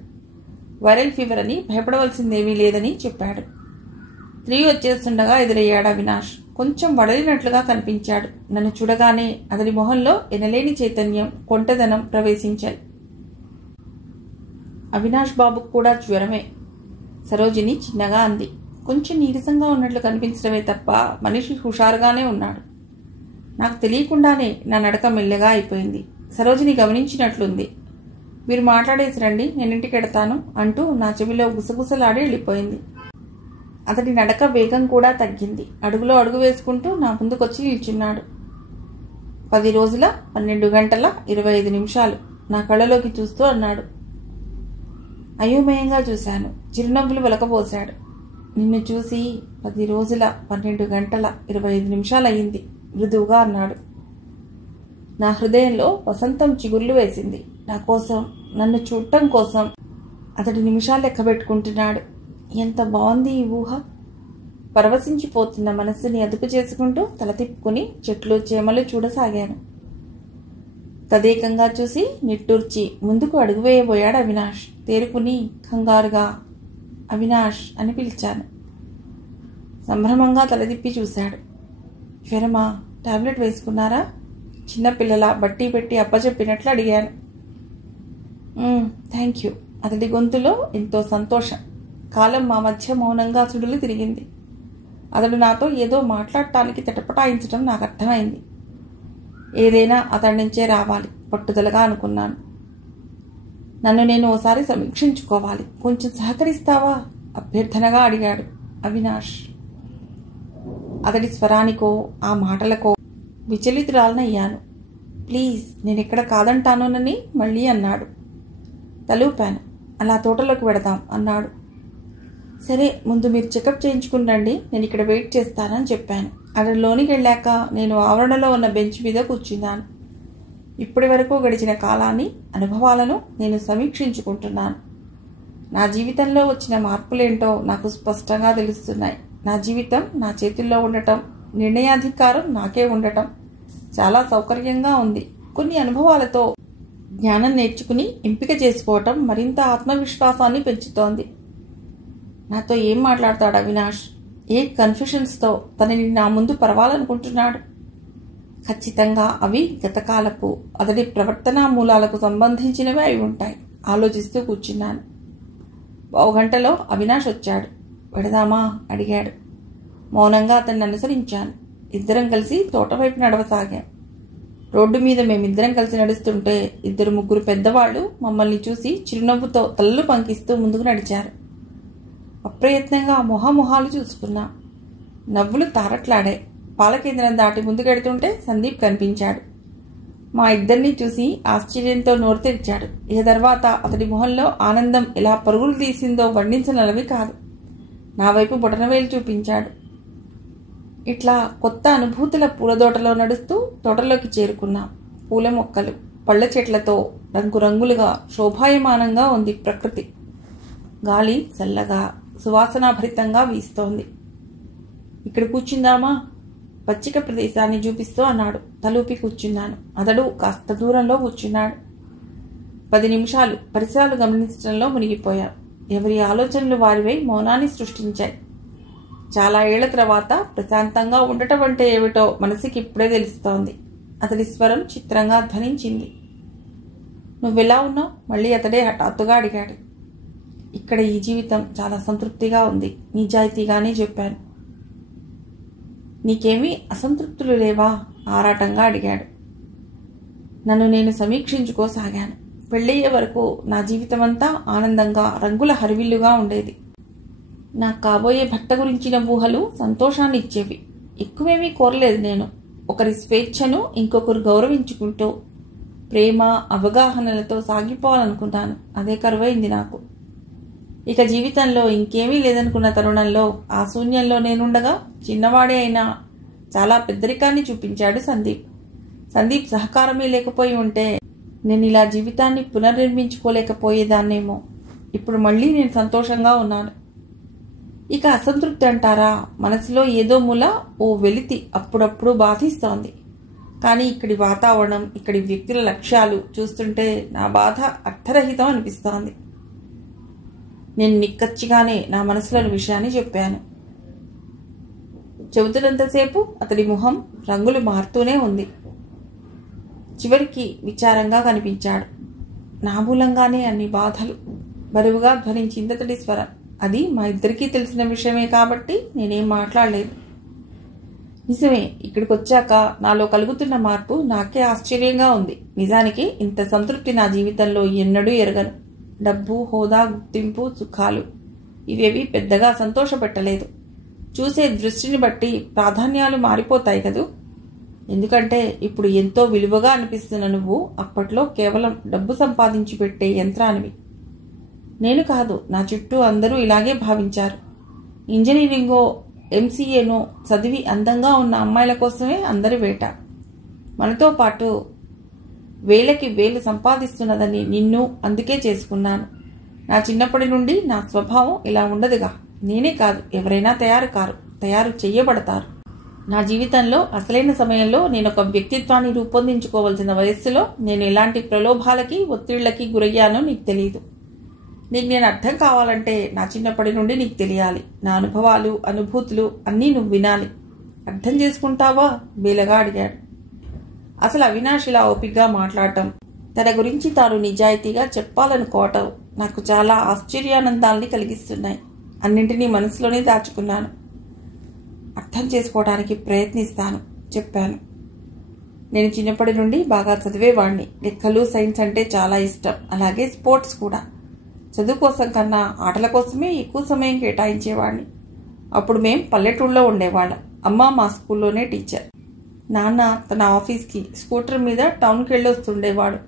వైరల్ ఫీవర్ అని భయపడవలసిందేమీ లేదని చెప్పాడు. 3 వచ్చేస్తుండగా ఎదురయ్యాడు అవినాష్. కొంచెం వడలినట్లుగా కనిపించాడు. నన్ను చూడగానే అతడి మొహంలో ఎనలేని చైతన్యం, కొంటెదనం ప్రవేశించాయి. అవినాష్ బాబుకు కూడా జ్వరమే. సరోజిని చిన్నగా అంది. కొంచెం నీరసంగా ఉన్నట్లు కనిపించడమే తప్ప మనిషి హుషారుగానే ఉన్నాడు. నాకు తెలియకుండానే నా నడక మెల్లగా అయిపోయింది. సరోజిని గమనించినట్లుంది. మీరు మాట్లాడేసి రండి, నేను ఇంటికి ఎడతాను అంటూ నా చెవిలో గుసగుసలాడి వెళ్ళిపోయింది. అతడి నడక వేగం కూడా తగ్గింది. అడుగులో అడుగు వేసుకుంటూ నా ముందుకొచ్చి నిల్చున్నాడు. 10 రోజుల 12 గంటల 25 నిమిషాలు నా కళ్ళలోకి చూస్తూ అన్నాడు. అయోమయంగా చూశాను. చిరునవ్వులు వెలకబోశాడు. నిన్ను చూసి 10 రోజుల 12 గంటల 25 నిమిషాలు అయింది మృదువుగా అన్నాడు. నా హృదయంలో వసంతం చిగుర్లు వేసింది. నా కోసం, నన్ను చూడటం కోసం అతడి నిమిషాలు లెక్క పెట్టుకుంటున్నాడు. ఎంత బాగుంది ఈ ఊహ. పరవశించిపోతున్న మనస్సుని అదుపు చేసుకుంటూ తల తిప్పుకుని చెట్లు చేమలు చూడసాగాను. తదేకంగా చూసి నిట్టూర్చి ముందుకు అడుగు వేయబోయాడు అవినాష్. తేరుకుని కంగారుగా అవినాష్ అని పిలిచాను. సంభ్రమంగా తలదిప్పి చూశాడు. జ్వరమా? టాబ్లెట్ వేసుకున్నారా? చిన్నపిల్లల బట్టి పెట్టి అప్పచెప్పినట్లు అడిగాను. Thank you. అతడి గొంతులో ఎంతో సంతోషం. కాలం మా మధ్య మౌనంగా సుడులు తిరిగింది. అతడు నాతో ఏదో మాట్లాడటానికి తటపటాయించడం నాకు అర్థమైంది. ఏదైనా అతడి నుంచే రావాలి పట్టుదలగా అనుకున్నాను. నన్ను నేను ఓసారి సమీక్షించుకోవాలి. కొంచెం సహకరిస్తావా? అభ్యర్థనగా అడిగాడు అవినాష్. అతడి స్వరానికో ఆ మాటలకో విచలితురాలనయ్యాను. ప్లీజ్, నేనెక్కడ కాదంటానోనని మళ్ళీ అన్నాడు. తలూపాను. అలా తోటలోకి వెడదాం అన్నాడు. సరే, ముందు మీరు చెకప్ చేయించుకుని రండి, నేను ఇక్కడ వెయిట్ చేస్తానని చెప్పాను. అతడు లోనికి వెళ్ళాక నేను ఆవరణలో ఉన్న బెంచ్ మీద కూర్చున్నాను. ఇప్పటి వరకు గడిచిన కాలాన్ని, అనుభవాలను నేను సమీక్షించుకుంటున్నాను. నా జీవితంలో వచ్చిన మార్పులేంటో నాకు స్పష్టంగా తెలుస్తున్నాయి. నా జీవితం నా చేతుల్లో ఉండటం, నిర్ణయాధికారం నాకే ఉండటం చాలా సౌకర్యంగా ఉంది. కొన్ని అనుభవాలతో జ్ఞానం నేర్చుకుని ఎంపిక చేసుకోవటం మరింత ఆత్మవిశ్వాసాన్ని పెంచుతోంది. నాతో ఏం మాట్లాడతాడు అవినాష్? ఏ కన్ఫ్యూషన్స్తో తనని నా ముందు పరవాలనుకుంటున్నాడు? ఖచ్చితంగా అవి గతకాలపు అతడి ప్రవర్తనా మూలాలకు సంబంధించినవి అయి ఉంటాయి. ఆలోచిస్తూ కూర్చున్నాను. పావుగంటలో అవినాష్ వచ్చాడు. వెడదామా అడిగాడు. మౌనంగా అతన్ని అనుసరించాను. ఇద్దరం కలిసి తోట వైపు నడవసాగాం. రోడ్డు మీద మేమిద్దరం కలిసి నడుస్తుంటే 2-3 పెద్దవాళ్లు మమ్మల్ని చూసి చిరునవ్వుతో తలలు పంకిస్తూ ముందుకు నడిచారు. అప్రయత్నంగా మొహాలు చూసుకున్నాం. నవ్వులు తారట్లాడాయి. పాలకేంద్రం దాటి ముందుకెడుతుంటే సందీప్ కనిపించాడు. మా ఇద్దరినీ చూసి ఆశ్చర్యంతో నోరు తెరిచాడు. ఏ తర్వాత అతడి మొహంలో ఆనందం ఎలా పరుగులు తీసిందో వర్ణించనలవి కాదు. నా వైపు బొటనవేలు చూపించాడు. ఇట్లా కొత్త అనుభూతుల పూలతోటలో నడుస్తూ తోటలోకి చేరుకున్నాం. పూల మొక్కలు, పళ్ళ చెట్లతో రంగురంగులుగా శోభాయమానంగా ఉంది ప్రకృతి. గాలి చల్లగా సువాసనాభరితంగా వీస్తోంది. ఇక్కడ కూర్చుందామా? పచ్చిక ప్రదేశాన్ని చూపిస్తూ అన్నాడు. తలూపి కూర్చున్నాను. అతడు కాస్త దూరంలో కూర్చున్నాడు. 10 నిమిషాలు పరిసరాలు గమనించడంలో మునిగిపోయాం. ఎవరి ఆలోచనలు వారివై మౌనాన్ని సృష్టించాయి. చాలా ఏళ్ల తర్వాత ప్రశాంతంగా ఉండటం అంటే ఏమిటో మనసుకి ఇప్పుడే తెలుస్తోంది. అతడి స్వరం చిత్రంగా ధ్వనించింది. నువ్వెలా ఉన్నావు? మళ్ళీ అతడే హఠాత్తుగా అడిగాడు. ఇక్కడ ఈ జీవితం చాలా సంతృప్తిగా ఉంది, నిజాయితీగానే చెప్పాను. నీకేమీ అసంతృప్తులు లేవా? ఆరాటంగా అడిగాడు. నన్ను నేను సమీక్షించుకోసాగాను. పెళ్ళయ్యే వరకు నా జీవితమంతా ఆనందంగా రంగుల హరివిల్లుగా ఉండేది. నా కాబోయే భర్త గురించిన ఊహలు సంతోషాన్ని ఇచ్చేవి. ఎక్కువేమీ కోరలేదు నేను. ఒకరి స్వేచ్ఛను ఇంకొకరు గౌరవించుకుంటూ ప్రేమ అవగాహనలతో సాగిపోవాలనుకున్నాను. అదే కరువైంది నాకు. ఇక జీవితంలో ఇంకేమీ లేదనుకున్న తరుణంలో ఆ శూన్యంలో నేనుండగా చిన్నవాడే అయినా చాలా పెద్దరికాన్ని చూపించాడు సందీప్. సందీప్ సహకారమే లేకపోయి ఉంటే నేను ఇలా జీవితాన్ని పునర్నిర్మించుకోలేకపోయేదాన్నేమో. ఇప్పుడు మళ్ళీ నేను సంతోషంగా ఉన్నాను. ఇక అసంతృప్తి అంటారా? మనసులో ఏదో మూల ఓ వెలితి అప్పుడప్పుడు బాధిస్తోంది. కానీ ఇక్కడి వాతావరణం, ఇక్కడి వ్యక్తుల లక్ష్యాలు చూస్తుంటే నా బాధ అర్థరహితం అనిపిస్తోంది. నేను నిక్కచ్చిగానే నా మనసులోని విషయాన్ని చెప్పాను. చెబుతున్నంతసేపు అతడి ముఖం రంగులు మారుతూనే ఉంది. చివరికి విచారంగా కనిపించాడు. నా మూలంగానే అన్ని బాధలు. బరువుగా ధ్వనించింది అతడి స్వరం. అది మా ఇద్దరికీ తెలిసిన విషయమే కాబట్టి నేనేం మాట్లాడలేదు. నిజమే, ఇక్కడికి వచ్చాక నాలో కలుగుతున్న మార్పు నాకే ఆశ్చర్యంగా ఉంది. నిజానికి ఇంత సంతృప్తి నా జీవితంలో ఎన్నడూ ఎరగను. డబ్బు, హోదా, గుర్తింపు, సుఖాలు ఇవేవి పెద్దగా సంతోషపెట్టలేదు. చూసే దృష్టిని బట్టి ప్రాధాన్యాలు మారిపోతాయి కదూ. ఎందుకంటే ఇప్పుడు ఎంతో విలువగా అనిపిస్తున్న నువ్వు అప్పట్లో కేవలం డబ్బు సంపాదించి పెట్టే యంత్రానివి. నేను కాదు, నా చుట్టూ అందరూ ఇలాగే భావించారు. ఇంజనీరింగో ఎంసీఏనో చదివి అందంగా ఉన్న అమ్మాయిల కోసమే అందరి వేట. మనతో పాటు వేలకి వేలు సంపాదిస్తున్నదని నిన్ను అందుకే చేసుకున్నాను. నా చిన్నప్పటి నుండి నా స్వభావం ఇలా ఉండదుగా. నేనే కాదు, ఎవరైనా తయారు కారు. తయారు చేయబడతారు. నా జీవితంలో అసలైన సమయంలో నేను ఒక వ్యక్తిత్వాన్ని రూపొందించుకోవాల్సిన వయస్సులో నేను ఎలాంటి ప్రలోభాలకి ఒత్తిళ్లకి గురయ్యానో నీకు తెలియదు. నీకు నేను అర్థం కావాలంటే నా చిన్నప్పటి నుండి నీకు తెలియాలి. నా అనుభవాలు, అనుభూతులు అన్నీ నువ్వు వినాలి. అర్థం చేసుకుంటావా? బేలగా అడిగాడు. అసలు అవినాష్ ఇలా ఓపిగ్గా మాట్లాడటం, తన గురించి తాను నిజాయితీగా చెప్పాలనుకోవటం నాకు చాలా ఆశ్చర్యానందాల్ని కలిగిస్తున్నాయి. అన్నింటినీ మనసులోనే దాచుకున్నాను. అర్థం చేసుకోవడానికి ప్రయత్నిస్తాను చెప్పాను. నేను చిన్నప్పటి నుండి బాగా చదివేవాడిని. లెక్కలు, సైన్స్ అంటే చాలా ఇష్టం. అలాగే స్పోర్ట్స్ కూడా. చదువు కోసం కన్నా ఆటల కోసమే ఎక్కువ సమయం కేటాయించేవాడిని. అప్పుడు మేం పల్లెటూళ్ళలో ఉండేవాళ్ళం. అమ్మ మా స్కూల్లోనే టీచర్. నాన్న తన ఆఫీస్కి స్కూటర్ మీద టౌన్కి వెళ్ళొస్తుండేవాడు.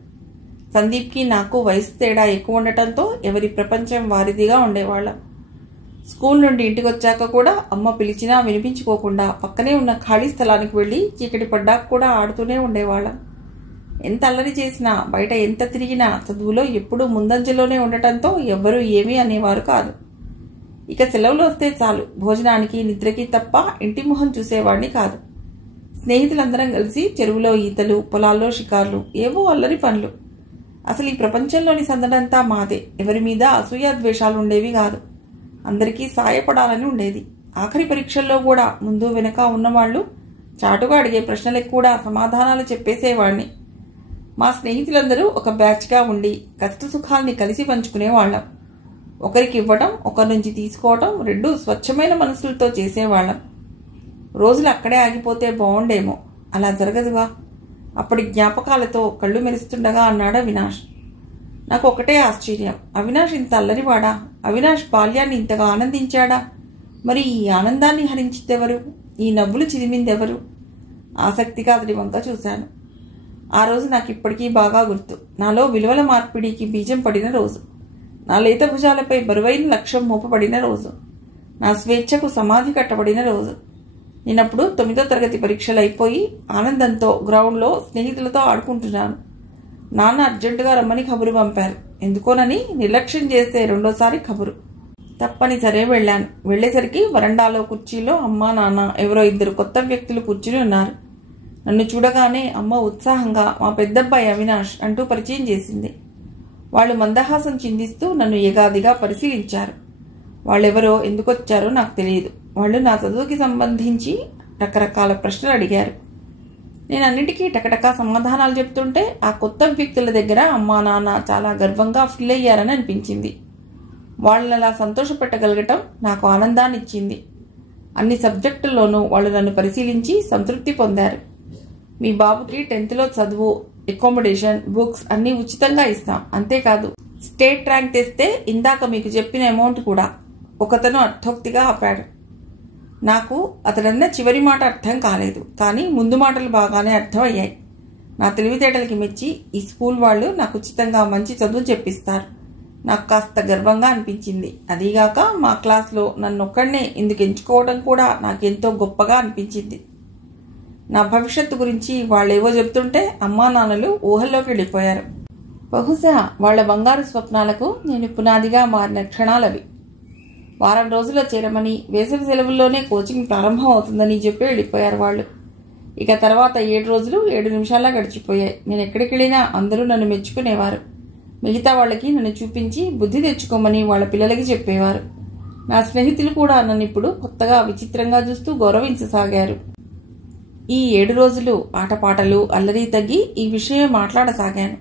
సందీప్కి నాకు వయసు తేడా ఎక్కువ ఉండటంతో ఎవరి ప్రపంచం వారిదిగా ఉండేవాళ్ళం. స్కూల్ నుండి ఇంటికి వచ్చాక కూడా అమ్మ పిలిచినా వినిపించుకోకుండా పక్కనే ఉన్న ఖాళీ స్థలానికి వెళ్ళి చీకటి పడ్డాక కూడా ఆడుతూనే ఉండేవాళ్ళం. ఎంత అల్లరి చేసినా, బయట ఎంత తిరిగినా చదువులో ఎప్పుడూ ముందంజలోనే ఉండటంతో ఎవ్వరూ ఏమీ అనేవారు కాదు. ఇక సెలవులు వస్తే చాలు, భోజనానికి, నిద్రకి తప్ప ఇంటి మొహం చూసేవాడిని కాదు. స్నేహితులందరం కలిసి చెరువులో ఈతలు, పొలాల్లో షికార్లు, ఏవో అల్లరి పనులు. అసలు ఈ ప్రపంచంలోని సందడంతా మాదే. ఎవరి మీద అసూయాద్వేషాలు ఉండేవి కాదు. అందరికీ సాయపడాలని ఉండేది. ఆఖరి పరీక్షల్లో కూడా ముందు వెనక ఉన్నవాళ్లు చాటుగా అడిగే ప్రశ్నలకు కూడా సమాధానాలు చెప్పేసేవాడిని. మా స్నేహితులందరూ ఒక బ్యాచ్గా ఉండి కష్ట సుఖాల్ని కలిసి పంచుకునేవాళ్లం. ఒకరికి ఇవ్వటం, ఒకరి నుంచి తీసుకోవటం రెండూ స్వచ్ఛమైన మనసులతో చేసేవాళ్లం. రోజులు అక్కడే ఆగిపోతే బాగుండేమో. అలా జరగదుగా. అప్పటి జ్ఞాపకాలతో కళ్ళు మెరుస్తుండగా అన్నాడు అవినాష్. నాకు ఒకటే ఆశ్చర్యం. అవినాష్ ఇంత అల్లరివాడా? అవినాష్ బాల్యాన్ని ఇంతగా ఆనందించాడా? మరి ఈ ఆనందాన్ని హరించిందెవరు? ఈ నవ్వులు చిదిమిందెవరు? ఆసక్తిగా అతడి వంక చూశాను. ఆ రోజు నాకు ఇప్పటికీ బాగా గుర్తు. నాలో విలువల మార్పిడికి బీజం పడిన రోజు. నా లేత భుజాలపై బరువైన లక్ష్యం మోపబడిన రోజు. నా స్వేచ్ఛకు సమాధి కట్టబడిన రోజు. నేనప్పుడు 9వ తరగతి పరీక్షలు అయిపోయి ఆనందంతో గ్రౌండ్లో స్నేహితులతో ఆడుకుంటున్నాను. నాన్న అర్జెంటుగా రమ్మని కబురు పంపారు. ఎందుకోనని నిర్లక్ష్యం చేస్తే రెండోసారి కబురు. తప్పనిసరే వెళ్ళాను. వెళ్లేసరికి వరండాలో కుర్చీలో అమ్మ, నాన్న, ఎవరో ఇద్దరు కొత్త వ్యక్తులు కూర్చుని ఉన్నారు. నన్ను చూడగానే అమ్మ ఉత్సాహంగా మా పెద్దబ్బాయి అవినాష్ అంటూ పరిచయం చేసింది. వాళ్ళు మందహాసం చిందిస్తూ నన్ను ఏగాదిగా పరిశీలించారు. వాళ్ళెవరో, ఎందుకొచ్చారో నాకు తెలియదు. వాళ్ళు నా చదువుకి సంబంధించి రకరకాల ప్రశ్నలు అడిగారు. నేను అన్నిటికీ టకటకా సమాధానాలు చెప్తుంటే ఆ కొత్త వ్యక్తుల దగ్గర అమ్మా, నాన్న చాలా గర్వంగా ఫీల్ అయ్యారని అనిపించింది. వాళ్ళని అలా సంతోషపెట్టగలగటం నాకు ఆనందాన్ని ఇచ్చింది. అన్ని సబ్జెక్టుల్లోనూ వాళ్ళు నన్ను పరిశీలించి సంతృప్తి పొందారు. మీ బాబుకి 10th చదువు, అకామిడేషన్, బుక్స్ అన్నీ ఉచితంగా ఇస్తాం. అంతేకాదు, స్టేట్ ర్యాంక్ తెస్తే ఇందాక మీకు చెప్పిన అమౌంట్ కూడా. ఒకతను అర్థోక్తిగా ఆపాడు. నాకు అతడన్న చివరి మాట అర్థం కాలేదు. కానీ ముందు మాటలు బాగానే అర్థమయ్యాయి. నా తెలివితేటలకి మెచ్చి ఈ స్కూల్ వాళ్ళు నాకు ఉచితంగా మంచి చదువు చెప్పిస్తారు. నాకు కాస్త గర్వంగా అనిపించింది. అదీగాక మా క్లాస్లో నన్నొక్కడనే ఇందుకు ఎంచుకోవడం కూడా నాకెంతో గొప్పగా అనిపించింది. నా భవిష్యత్తు గురించి వాళ్ళేవో చెప్తుంటే అమ్మా నాన్నలు ఊహల్లోకి వెళ్ళిపోయారు. బహుశా వాళ్ల బంగారు స్వప్నాలకు నేను పునాదిగా మారిన క్షణాలవి. వారం రోజుల్లో చేరమని, వేసవి సెలవుల్లోనే కోచింగ్ ప్రారంభం అవుతుందని చెప్పి వెళ్ళిపోయారు వాళ్ళు. ఇక తర్వాత 7 రోజులు 7 నిమిషాల్లో గడిచిపోయాయి. నేను ఎక్కడికి వెళ్ళినా అందరూ నన్ను మెచ్చుకునేవారు. మిగతా వాళ్ళకి నన్ను చూపించి బుద్ధి తెచ్చుకోమని వాళ్ళ పిల్లలకి చెప్పేవారు. నా స్నేహితులు కూడా నన్ను ఇప్పుడు కొత్తగా విచిత్రంగా చూస్తూ గౌరవించసాగారు. ఈ 7 రోజులు ఆటపాటలు, అల్లరి తగ్గి ఈ విషయం మాట్లాడసాగాను.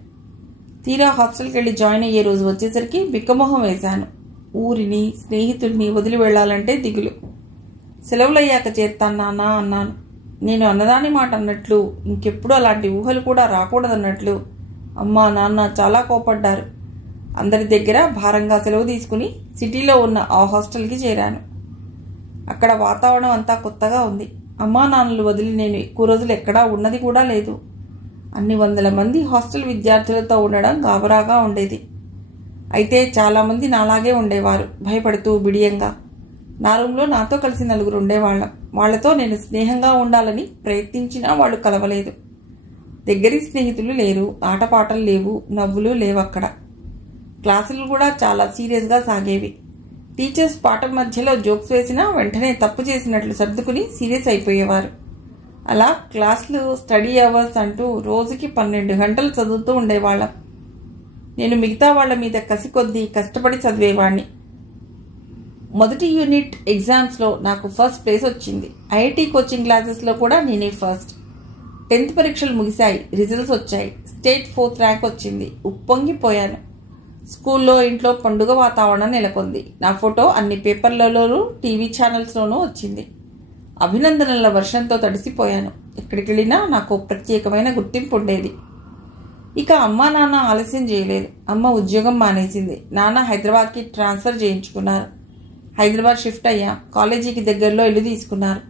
తీరా హాస్టల్కి వెళ్ళి జాయిన్ అయ్యే రోజు వచ్చేసరికి బిక్కమొహం వేశాను. ఊరిని, స్నేహితుల్ని వదిలి వెళ్లాలంటే దిగులు. సెలవులయ్యాక చేస్తాను నాన్న అన్నాను. నేను అన్నదాని మాట అన్నట్లు, ఇంకెప్పుడు అలాంటి ఊహలు కూడా రాకూడదన్నట్లు అమ్మా, నాన్న చాలా కోపడ్డారు. అందరి దగ్గర భారంగా సెలవు తీసుకుని సిటీలో ఉన్న ఆ హాస్టల్కి చేరాను. అక్కడ వాతావరణం అంతా కొత్తగా ఉంది. అమ్మా నాన్నలు వదిలి నేను ఎక్కువ రోజులు ఎక్కడా ఉన్నది కూడా లేదు. అన్ని వందల మంది హాస్టల్ విద్యార్థులతో ఉండడం గాబరాగా ఉండేది. అయితే చాలామంది నాలాగే ఉండేవారు, భయపడుతూ బిడియంగా. నా రూమ్లో నాతో కలిసి 4 ఉండేవాళ్ళం. వాళ్లతో నేను స్నేహంగా ఉండాలని ప్రయత్నించినా వాళ్ళు కలవలేదు. దగ్గరి స్నేహితులు లేరు, ఆటపాటలు లేవు, నవ్వులు లేవక్కడ. క్లాసులు కూడా చాలా సీరియస్గా సాగేవి. టీచర్స్ పాఠం మధ్యలో జోక్స్ వేసినా వెంటనే తప్పు చేసినట్లు సర్దుకుని సీరియస్ అయిపోయేవారు. అలా క్లాసులు, స్టడీ అవర్స్ అంటూ రోజుకి 12 గంటలు చదువుతూ ఉండేవాళ్ళం. నేను మిగతా వాళ్ల మీద కసి కొద్దీ కష్టపడి చదివేవాణ్ణి. మొదటి యూనిట్ ఎగ్జామ్స్లో నాకు ఫస్ట్ ప్లేస్ వచ్చింది. ఐఐటి కోచింగ్ క్లాసెస్లో కూడా నేనే ఫస్ట్. 10th పరీక్షలు ముగిశాయి, రిజల్ట్స్ వచ్చాయి. స్టేట్ 4th ర్యాంక్ వచ్చింది. ఉప్పొంగిపోయాను. స్కూల్లో, ఇంట్లో పండుగ వాతావరణం నెలకొంది. నా ఫోటో అన్ని పేపర్లలోనూ, టీవీ ఛానల్స్లోనూ వచ్చింది. అభినందనల వర్షంతో తడిసిపోయాను. ఎక్కడికి వెళ్ళినా నాకు ప్రత్యేకమైన గుర్తింపు ఉండేది. ఇక అమ్మా నాన్న ఆలస్యం చేయలేదు. అమ్మ ఉద్యోగం మానేసింది. నాన్న హైదరాబాద్కి ట్రాన్స్ఫర్ చేయించుకున్నారు. హైదరాబాద్ షిఫ్ట్ అయ్యా. కాలేజీకి దగ్గరలో ఇల్లు తీసుకున్నారు.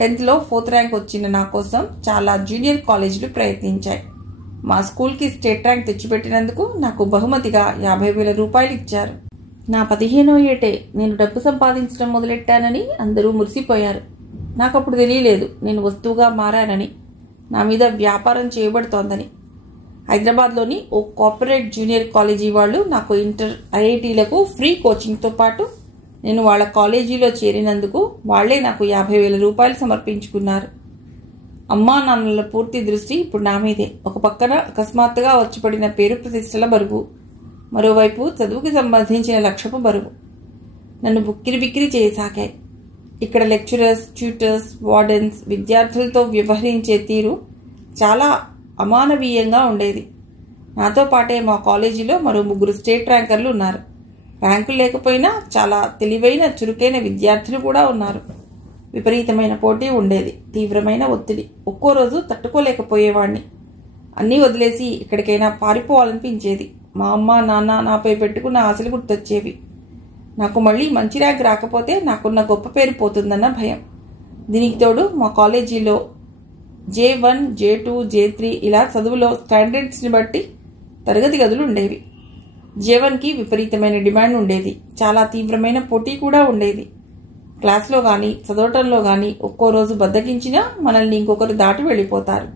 10thలో 4th ర్యాంక్ వచ్చిన నా కోసం చాలా జూనియర్ కాలేజీలు ప్రయత్నించాయి. మా స్కూల్కి స్టేట్ ర్యాంక్ తెచ్చిపెట్టినందుకు నాకు బహుమతిగా 50,000 రూపాయలు ఇచ్చారు. నా 15వ ఏటే నేను డబ్బు సంపాదించడం మొదలెట్టానని అందరూ మురిసిపోయారు. నాకప్పుడు తెలియలేదు నేను వస్తువుగా మారానని, నా మీద వ్యాపారం చేయబడుతోందని. హైదరాబాద్లోని ఓ కార్పొరేట్ జూనియర్ కాలేజీ వాళ్ళు నాకు ఇంటర్, ఐఐటీలకు ఫ్రీ కోచింగ్తో పాటు నేను వాళ్ళ కాలేజీలో చేరినందుకు వాళ్లే నాకు 50,000 రూపాయలు సమర్పించుకున్నారు. అమ్మా నాన్నల పూర్తి దృష్టి ఇప్పుడు నా మీదే. ఒక పక్కన అకస్మాత్తుగా వచ్చిపడిన పేరు ప్రతిష్టల బరువు, మరోవైపు చదువుకి సంబంధించిన లక్ష్యపు బరువు నన్ను బుక్కిరి బిక్కిరి చేయసాగాయి. ఇక్కడ లెక్చరర్స్, ట్యూటర్స్, వార్డెన్స్ విద్యార్థులతో వ్యవహరించే తీరు చాలా అమానవీయంగా ఉండేది. నాతో పాటే మా కాలేజీలో మరో 3 స్టేట్ ర్యాంకర్లు ఉన్నారు. ర్యాంకులు లేకపోయినా చాలా తెలివైన, చురుకైన విద్యార్థులు కూడా ఉన్నారు. విపరీతమైన పోటీ ఉండేది, తీవ్రమైన ఒత్తిడి. ఒక్కో రోజు తట్టుకోలేకపోయేవాణ్ణి. అన్నీ వదిలేసి ఎక్కడికైనా పారిపోవాలనిపించేది. మా అమ్మ నాన్న నాపై పెట్టుకున్న ఆశలు గుర్తొచ్చేవి. నాకు మళ్ళీ మంచి ర్యాంక్ రాకపోతే నాకున్న గొప్ప పేరు పోతుందన్న భయం. దీనికి తోడు మా కాలేజీలో J1, J2, J3 ఇలా చదువులో స్టాండర్డ్స్ని బట్టి తరగతి గదులు ఉండేవి. J1కి విపరీతమైన డిమాండ్ ఉండేది. చాలా తీవ్రమైన పోటీ కూడా ఉండేది. క్లాస్లో కానీ, చదవటంలో కానీ ఒక్కో రోజు బద్దకించినా మనల్ని ఇంకొకరు దాటి వెళ్ళిపోతారు.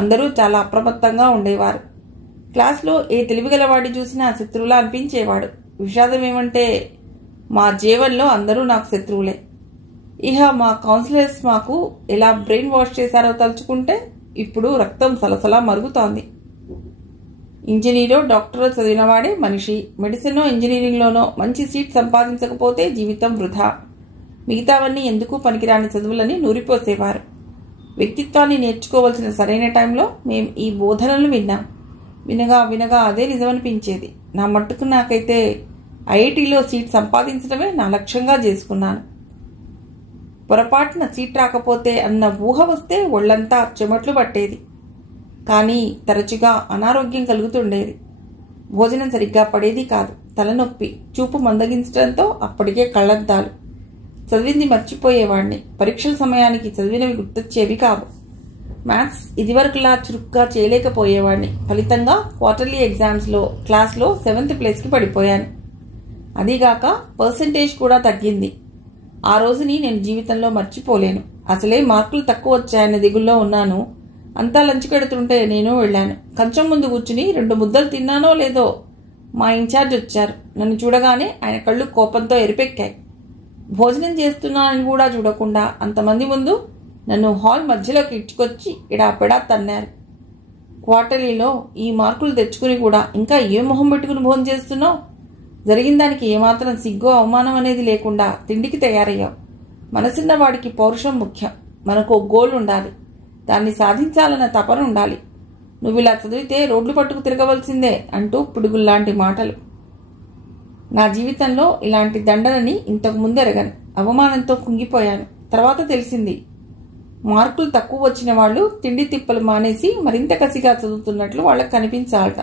అందరూ చాలా అప్రమత్తంగా ఉండేవారు. క్లాస్లో ఏ తెలివిగలవాడి చూసినా శత్రువులా అనిపించేవాడు. విషాదం ఏమంటే మా J1లో అందరూ నాకు శత్రువులే. ఇహ మా కౌన్సిలర్స్ మాకు ఎలా బ్రెయిన్ వాష్ చేశారో తలుచుకుంటే ఇప్పుడు రక్తం సలసలా మరుగుతోంది. ఇంజనీరో, డాక్టరో చదివినవాడే మనిషి. మెడిసినో, ఇంజనీరింగ్లోనో మంచి సీట్ సంపాదించకపోతే జీవితం వృధా. మిగతావన్నీ ఎందుకు పనికిరాని చదువులని నూరిపోసేవారు. వ్యక్తిత్వాన్ని నేర్చుకోవాల్సిన సరైన టైంలో మేం ఈ బోధనలు విన్నాం. వినగా అదే నిజమనిపించేది. నా మట్టుకు నాకైతే ఐఐటీలో సీట్ సంపాదించడమే నా లక్ష్యంగా చేసుకున్నాను. పొరపాటున సీట్ రాకపోతే అన్న ఊహ వస్తే ఒళ్లంతా చెమట్లు పట్టేది. కానీ తరచుగా అనారోగ్యం కలుగుతుండేది. భోజనం సరిగ్గా పడేది కాదు. తలనొప్పి, చూపు మందగించడంతో అప్పటికే కళ్లద్దాలు. చదివింది మర్చిపోయేవాణ్ణి. పరీక్షల సమయానికి చదివినవి గుర్తొచ్చేవి కావు. మ్యాథ్స్ ఇదివరకులా చురుగ్గా చేయలేకపోయేవాణ్ణి. ఫలితంగా క్వార్టర్లీ ఎగ్జామ్స్లో క్లాస్లో 7th ప్లేస్కి పడిపోయాను. అదీగాక పర్సంటేజ్ కూడా తగ్గింది. ఆ రోజుని నేను జీవితంలో మర్చిపోలేను. అసలే మార్కులు తక్కువ వచ్చాయన్న దిగుల్లో ఉన్నాను. అంతా లంచ్ పెడుతుంటే నేను వెళ్ళాను. కంచం ముందు కూర్చుని 2 ముద్దలు తిన్నానో లేదో మా ఇన్ఛార్జ్ వచ్చారు. నన్ను చూడగానే ఆయన కళ్ళు కోపంతో ఎరిపెక్కాయి. భోజనం చేస్తున్నానని కూడా చూడకుండా అంతమంది ముందు నన్ను హాల్ మధ్యలోకి ఇచ్చుకొచ్చి ఎడాపెడా తన్నారు. క్వార్టర్లీలో ఈ మార్కులు తెచ్చుకుని కూడా ఇంకా ఏ మొహం పెట్టుకుని భోజనం చేస్తున్నావు? జరిగిన దానికి ఏమాత్రం సిగ్గు, అవమానం అనేది లేకుండా తిండికి తయారయ్యావు. మనసున్న వాడికి పౌరుషం ముఖ్యం. మనకు ఒక గోల్ ఉండాలి. దాన్ని సాధించాలన్న తపన ఉండాలి. నువ్వు ఇలా చదివితే రోడ్లు పట్టుకు తిరగవలసిందే అంటూ పిడుగుల్లాంటి మాటలు. నా జీవితంలో ఇలాంటి దండనని ఇంతకు ముందు ఎరగను. అవమానంతో కుంగిపోయాను. తర్వాత తెలిసింది, మార్కులు తక్కువ వచ్చిన వాళ్ళు తిండి తిప్పలు మానేసి మరింత కసిగా చదువుతున్నట్లు వాళ్ళకి కనిపించాలట.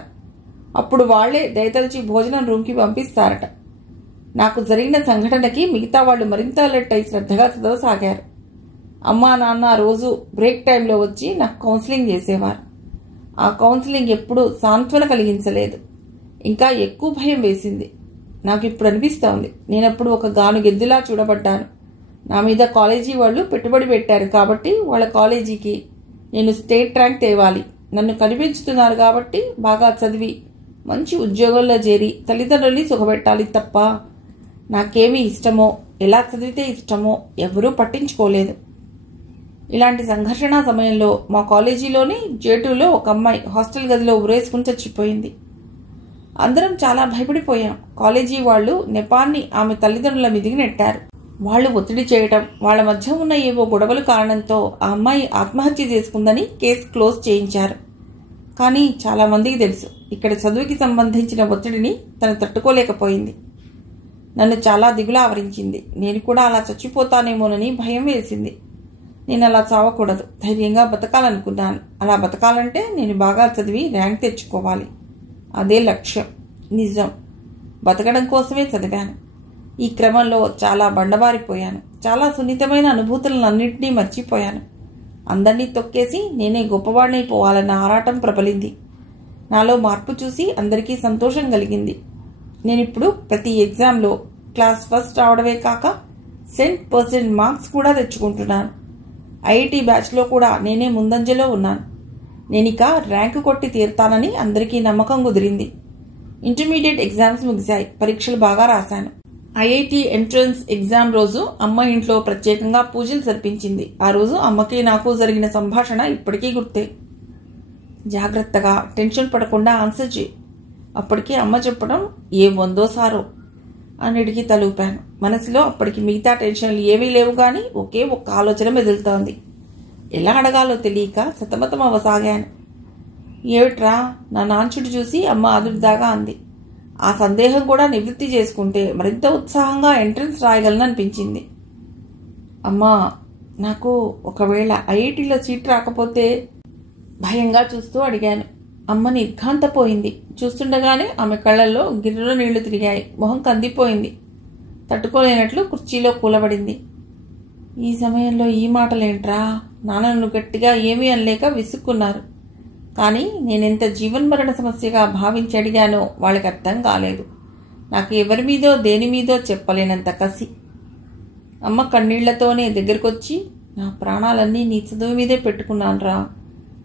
అప్పుడు వాళ్లే దయతలిచి భోజనం రూమ్కి పంపిస్తారట. నాకు జరిగిన సంఘటనకి మిగతా వాళ్ళు మరింత అలర్ట్ అయి శ్రద్ధగా చదవసాగారు. అమ్మా నాన్న రోజు బ్రేక్ టైంలో వచ్చి నాకు కౌన్సిలింగ్ చేసేవారు. ఆ కౌన్సిలింగ్ ఎప్పుడూ సాంత్వన కలిగించలేదు, ఇంకా ఎక్కువ భయం వేసింది. నాకు ఇప్పుడు అనిపిస్తోంది, నేనప్పుడు ఒక గానుగెద్దులా చూడబడ్డాను. నా మీద కాలేజీ వాళ్ళు పెట్టుబడి పెట్టారు కాబట్టి వాళ్ళ కాలేజీకి నేను స్టేట్ ర్యాంక్ తేవాలి. నన్ను కనిపించుతున్నారు కాబట్టి బాగా చదివి మంచి ఉద్యోగంలో చేరి తల్లిదండ్రుల్ని సుఖపెట్టాలి తప్ప నాకేమి ఇష్టమో, ఎలా చదివితే ఇష్టమో ఎవరూ పట్టించుకోలేదు. ఇలాంటి సంఘర్షణ సమయంలో మా కాలేజీలోని J2లో ఒక అమ్మాయి హాస్టల్ గదిలో ఉరేసుకుని చచ్చిపోయింది. అందరం చాలా భయపడిపోయాం. కాలేజీ వాళ్ళు నెపాన్ని ఆమె తల్లిదండ్రుల మీదికి నెట్టారు. వాళ్ళు ఒత్తిడి చేయటం, వాళ్ళ మధ్య ఉన్న ఏవో గొడవల కారణంతో ఆ అమ్మాయి ఆత్మహత్య చేసుకుందని కేసు క్లోజ్ చేయించారు. కానీ చాలా మందికి తెలుసు, ఇక్కడ చదువుకి సంబంధించిన ఒత్తిడిని తను తట్టుకోలేకపోయింది. నన్ను చాలా దిగులు ఆవరించింది. నేను కూడా అలా చచ్చిపోతానేమోనని భయం వేసింది. నేను అలా చావకూడదు, ధైర్యంగా బతకాలనుకున్నాను. అలా బతకాలంటే నేను బాగా చదివి ర్యాంక్ తెచ్చుకోవాలి. అదే లక్ష్యం, నిజం. బతకడం కోసమే చదివాను. ఈ క్రమంలో చాలా బండబారిపోయాను. చాలా సున్నితమైన అనుభూతులన్నింటినీ మర్చిపోయాను. అందరినీ తొక్కేసి నేనే గొప్పవాడినైపోవాలన్న ఆరాటం ప్రబలింది. నాలో మార్పు చూసి అందరికీ సంతోషం కలిగింది. నేనిప్పుడు ప్రతి ఎగ్జామ్లో క్లాస్ ఫస్ట్ రావడమే కాక 100% మార్క్స్ కూడా తెచ్చుకుంటున్నాను. ఐఐటి బ్యాచ్లో కూడా నేనే ముందంజలో ఉన్నాను. నేనిక ర్యాంకు కొట్టి తీరుతానని అందరికీ నమ్మకం కుదిరింది. ఇంటర్మీడియట్ ఎగ్జామ్స్ ముగిశాయి. పరీక్షలు బాగా రాశాను. ఐఐటి ఎంట్రన్స్ ఎగ్జామ్ రోజు అమ్మ ఇంట్లో ప్రత్యేకంగా పూజలు జరిపించింది. ఆ రోజు అమ్మకి నాకు జరిగిన సంభాషణ ఇప్పటికీ గుర్తే. జాగ్రత్తగా, టెన్షన్ పడకుండా ఆన్సర్ చేయి. అప్పటికి అమ్మ చెప్పడం ఏ 100ో సారో. అన్నిటికీ తలూపాను. మనసులో అప్పటికి మిగతా టెన్షన్లు ఏమీ లేవు, కానీ ఒకే ఒక్క ఆలోచన మెదులుతోంది. ఎలా అడగాలో తెలియక సతమతం అవ్వసాగాను. ఏమిట్రా, నా నాంచుడు చూసి అమ్మ ఆదుర్దాగా అంది. ఆ సందేహం కూడా నివృత్తి చేసుకుంటే మరింత ఉత్సాహంగా ఎంట్రన్స్ రాయగలను అనిపించింది. అమ్మా, నాకు ఒకవేళ ఐఐటిలో సీట్ రాకపోతే? భయంగా చూస్తూ అడిగాను. అమ్మ నిర్ఘాంతపోయింది. చూస్తుండగానే ఆమె కళ్ళల్లో గిర్రలో నీళ్లు తిరిగాయి. మొహం కందిపోయింది. తట్టుకోలేనట్లు కుర్చీలో కూలబడింది. ఈ సమయంలో ఈ మాటలేంట్రా? నాన్న నన్ను గట్టిగా ఏమీ అనలేక విసుక్కున్నారు. కానీ నేనెంత జీవన్మరణ సమస్యగా భావించి అడిగానో వాళ్ళకి అర్థం కాలేదు. నాకు ఎవరి మీదో దేని మీదో చెప్పలేనంత కసి. అమ్మ కన్నీళ్లతోనే దగ్గరకొచ్చి, నా ప్రాణాలన్నీ నీ చదువు మీదే పెట్టుకున్నానురా,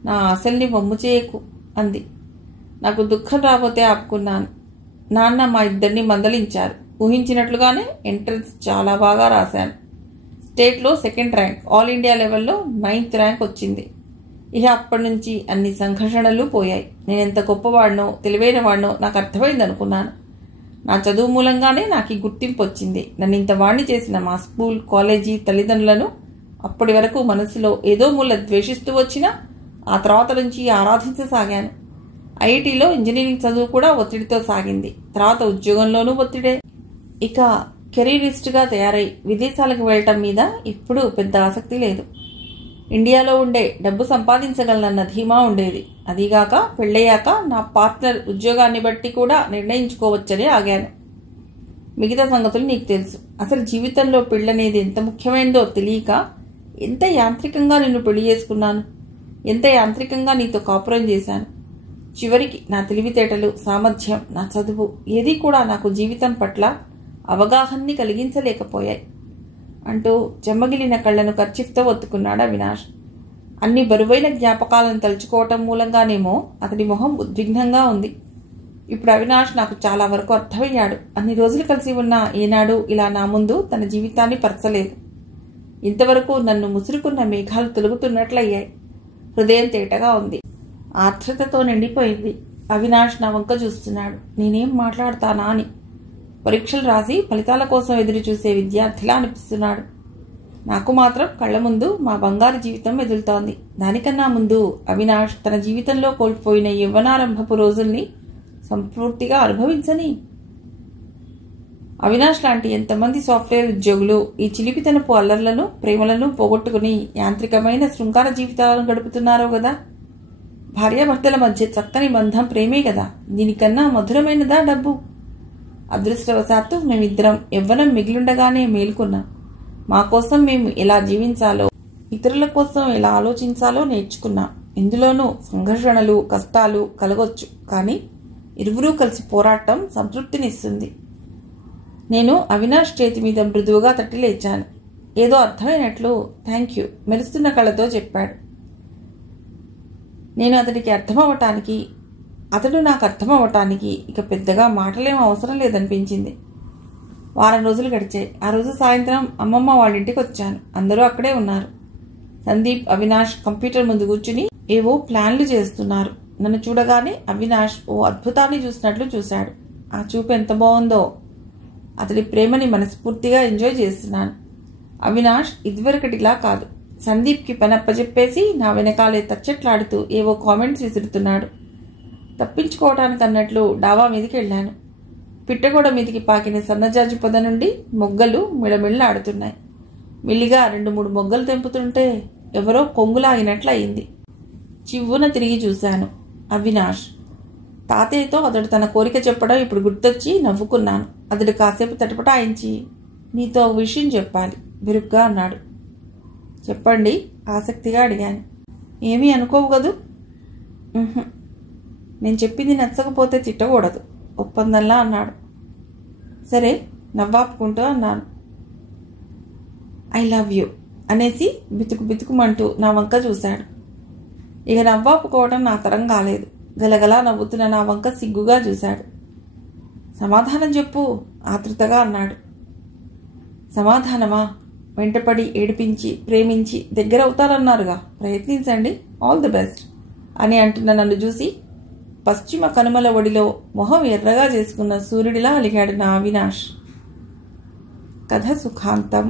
నా ఆశల్ని వమ్ము చేయకు అంది. నాకు దుఃఖం రాబోతే ఆపుకున్నాను. నాన్న మా ఇద్దరిని మందలించారు. ఊహించినట్లుగానే ఎంట్రన్స్ చాలా బాగా రాశాను. స్టేట్లో 2nd ర్యాంక్, ఆల్ ఇండియా లెవెల్లో 9th ర్యాంక్ వచ్చింది. ఇక అప్పటి నుంచి అన్ని సంఘర్షణలు పోయాయి. నేనెంత గొప్పవాడినో, తెలివైన వాడినో నాకు అర్థమైంది అనుకున్నాను. నా చదువు మూలంగానే నాకు ఈ గుర్తింపు వచ్చింది. నన్ను ఇంత వాణ్ణి చేసిన మా స్కూల్, కాలేజీ, తల్లిదండ్రులను అప్పటి వరకు మనసులో ఏదో మూల ద్వేషిస్తూ వచ్చినా ఆ తర్వాత నుంచి ఆరాధించసాగాను. ఐఐటిలో ఇంజనీరింగ్ చదువు కూడా ఒత్తిడితో సాగింది. తర్వాత ఉద్యోగంలోనూ ఒత్తిడే. ఇక కెరీరిస్ట్గా తయారై విదేశాలకు వెళ్లటం మీద ఇప్పుడు పెద్ద ఆసక్తి లేదు. ఇండియాలో ఉండే డబ్బు సంపాదించగలనన్న ధీమా ఉండేది. అదీగాక పెళ్ళయ్యాక నా పార్ట్నర్ ఉద్యోగాన్ని బట్టి కూడా నిర్ణయించుకోవచ్చని ఆగాను. మిగతా సంగతులు నీకు తెలుసు. అసలు జీవితంలో పెళ్ళనేది ఎంత ముఖ్యమైనదో తెలియక ఎంత యాంత్రికంగా నిన్ను పెళ్లి చేసుకున్నాను. ఎంత యాంత్రికంగా నీతో కాపురం చేశాను. చివరికి నా తెలివితేటలు, సామర్థ్యం, నా చదువు ఏదీ కూడా నాకు జీవితం పట్ల అవగాహనని కలిగించలేకపోయాయి అంటూ చెమ్మగిలిన కళ్లను కర్చీఫ్తో ఒత్తుకున్నాడు అవినాష్. అన్ని బరువైన జ్ఞాపకాలను తలుచుకోవటం మూలంగానేమో అతడి మొహం ఉద్విగ్నంగా ఉంది. ఇప్పుడు అవినాష్ నాకు చాలా వరకు అర్థమయ్యాడు. అన్ని రోజులు కలిసి ఉన్న ఏనాడు ఇలా నా ముందు తన జీవితాన్ని పరచలేదు. ఇంతవరకు నన్ను ముసురుకున్న మేఘాలు తొలుగుతున్నట్లయ్యాయి. హృదయం తేటగా ఉంది. ఆర్ద్రతతో నిండిపోయింది. అవినాష్ నా వంక చూస్తున్నాడు. నేనేం మాట్లాడతానా అని. పరీక్షలు రాసి ఫలితాల కోసం ఎదురు చూసే విద్యార్థిలా అనిపిస్తున్నాడు. నాకు మాత్రం కళ్ల ముందు మా బంగారు జీవితం మెదులుతోంది. దానికన్నా ముందు అవినాష్ తన జీవితంలో కోల్పోయిన యవ్వనారంభపు రోజుల్ని సంపూర్తిగా అనుభవించని. అవినాష్ లాంటి ఎంతమంది సాఫ్ట్వేర్ ఉద్యోగులు ఈ చిలిపితనపు అల్లర్లను, ప్రేమలను పోగొట్టుకుని యాంత్రికమైన శృంగార జీవితాలను గడుపుతున్నారో కదా. భార్యాభర్తల మధ్య చక్కని బంధం ప్రేమే కదా. దీనికన్నా మధురమైనదా డబ్బు? అదృష్టవశాత్తు మేమిద్దరం యవ్వనం మిగిలుండగానే మేలుకున్నాం. మా కోసం మేము ఎలా జీవించాలో, ఇతరుల కోసం ఎలా ఆలోచించాలో నేర్చుకున్నాం. ఇందులోనూ సంఘర్షణలు, కష్టాలు కలగొచ్చు, కానీ ఇరువురూ కలిసి పోరాటం సంతృప్తినిస్తుంది. నేను అవినాష్ చేతి మీద మృదువుగా తట్టి లేచాను. ఏదో అర్థమైనట్లు థ్యాంక్ యూ మెరుస్తున్న కళ్ళతో చెప్పాడు. నేను అతడికి అర్థమవటానికి, అతడు నాకు అర్థమవటానికి ఇక పెద్దగా మాటలేం అవసరం లేదనిపించింది. వారం రోజులు గడిచాయి. ఆ రోజు సాయంత్రం అమ్మమ్మ వాళ్ళ ఇంటికి వచ్చాను. అందరూ అక్కడే ఉన్నారు. సందీప్, అవినాష్ కంప్యూటర్ ముందు కూర్చుని ఏవో ప్లాన్లు చేస్తున్నారు. నన్ను చూడగానే అవినాష్ ఓ అద్భుతాన్ని చూసినట్లు చూశాడు. ఆ చూపు ఎంత బాగుందో. అతడి ప్రేమని మనస్ఫూర్తిగా ఎంజాయ్ చేస్తున్నాను. అవినాష్ ఇదివరకటిలా కాదు. సందీప్కి పనప్పచెప్పేసి నా వెనకాలే తచ్చట్లాడుతూ ఏవో కామెంట్స్ విసురుతున్నాడు. తప్పించుకోవటానికి అన్నట్లు డాబా మీదకి వెళ్ళాను. పిట్టగోడ మీదికి పాకిన సన్నజాజి పొద నుండి మొగ్గలు మిళమిళలాడుతున్నాయి. మెల్లిగా 2-3 మొగ్గలు తెంపుతుంటే ఎవరో కొంగులాగినట్లు అయింది. చివ్వున తిరిగి చూశాను. అవినాష్. తాతయ్యతో అతడు తన కోరిక చెప్పడం ఇప్పుడు గుర్తొచ్చి నవ్వుకున్నాను. అతడు కాసేపు తటపటాయించి, నీతో ఓ విషయం చెప్పాలి బిరుగ్గా అన్నాడు. చెప్పండి, ఆసక్తిగా అడిగాను. ఏమీ అనుకోవు కదూ? నేను చెప్పింది నచ్చకపోతే తిట్టకూడదు, ఒప్పందంలా అన్నాడు. సరే, నవ్వాపుకుంటూ అన్నాను. ఐ లవ్ యూ అనేసి బితుకు బితుకుమంటూ నా వంక చూశాడు. ఇక నవ్వాపుకోవడం నా తరం కాలేదు. గలగలా నవ్వుతున్న నా వంక సిగ్గుగా చూశాడు. సమాధానం చెప్పు ఆతృతగా అన్నాడు. సమాధానమా? వెంటపడి ఏడిపించి ప్రేమించి దగ్గరవుతారన్నారుగా, ప్రయత్నించండి, ఆల్ ది బెస్ట్ అని అంటున్న నన్ను చూసి పశ్చిమ కనుమల ఒడిలో మొహం ఎర్రగా చేసుకున్న సూర్యుడిలా అలిగాడు నా అవినాష్. కథ సుఖాంతం.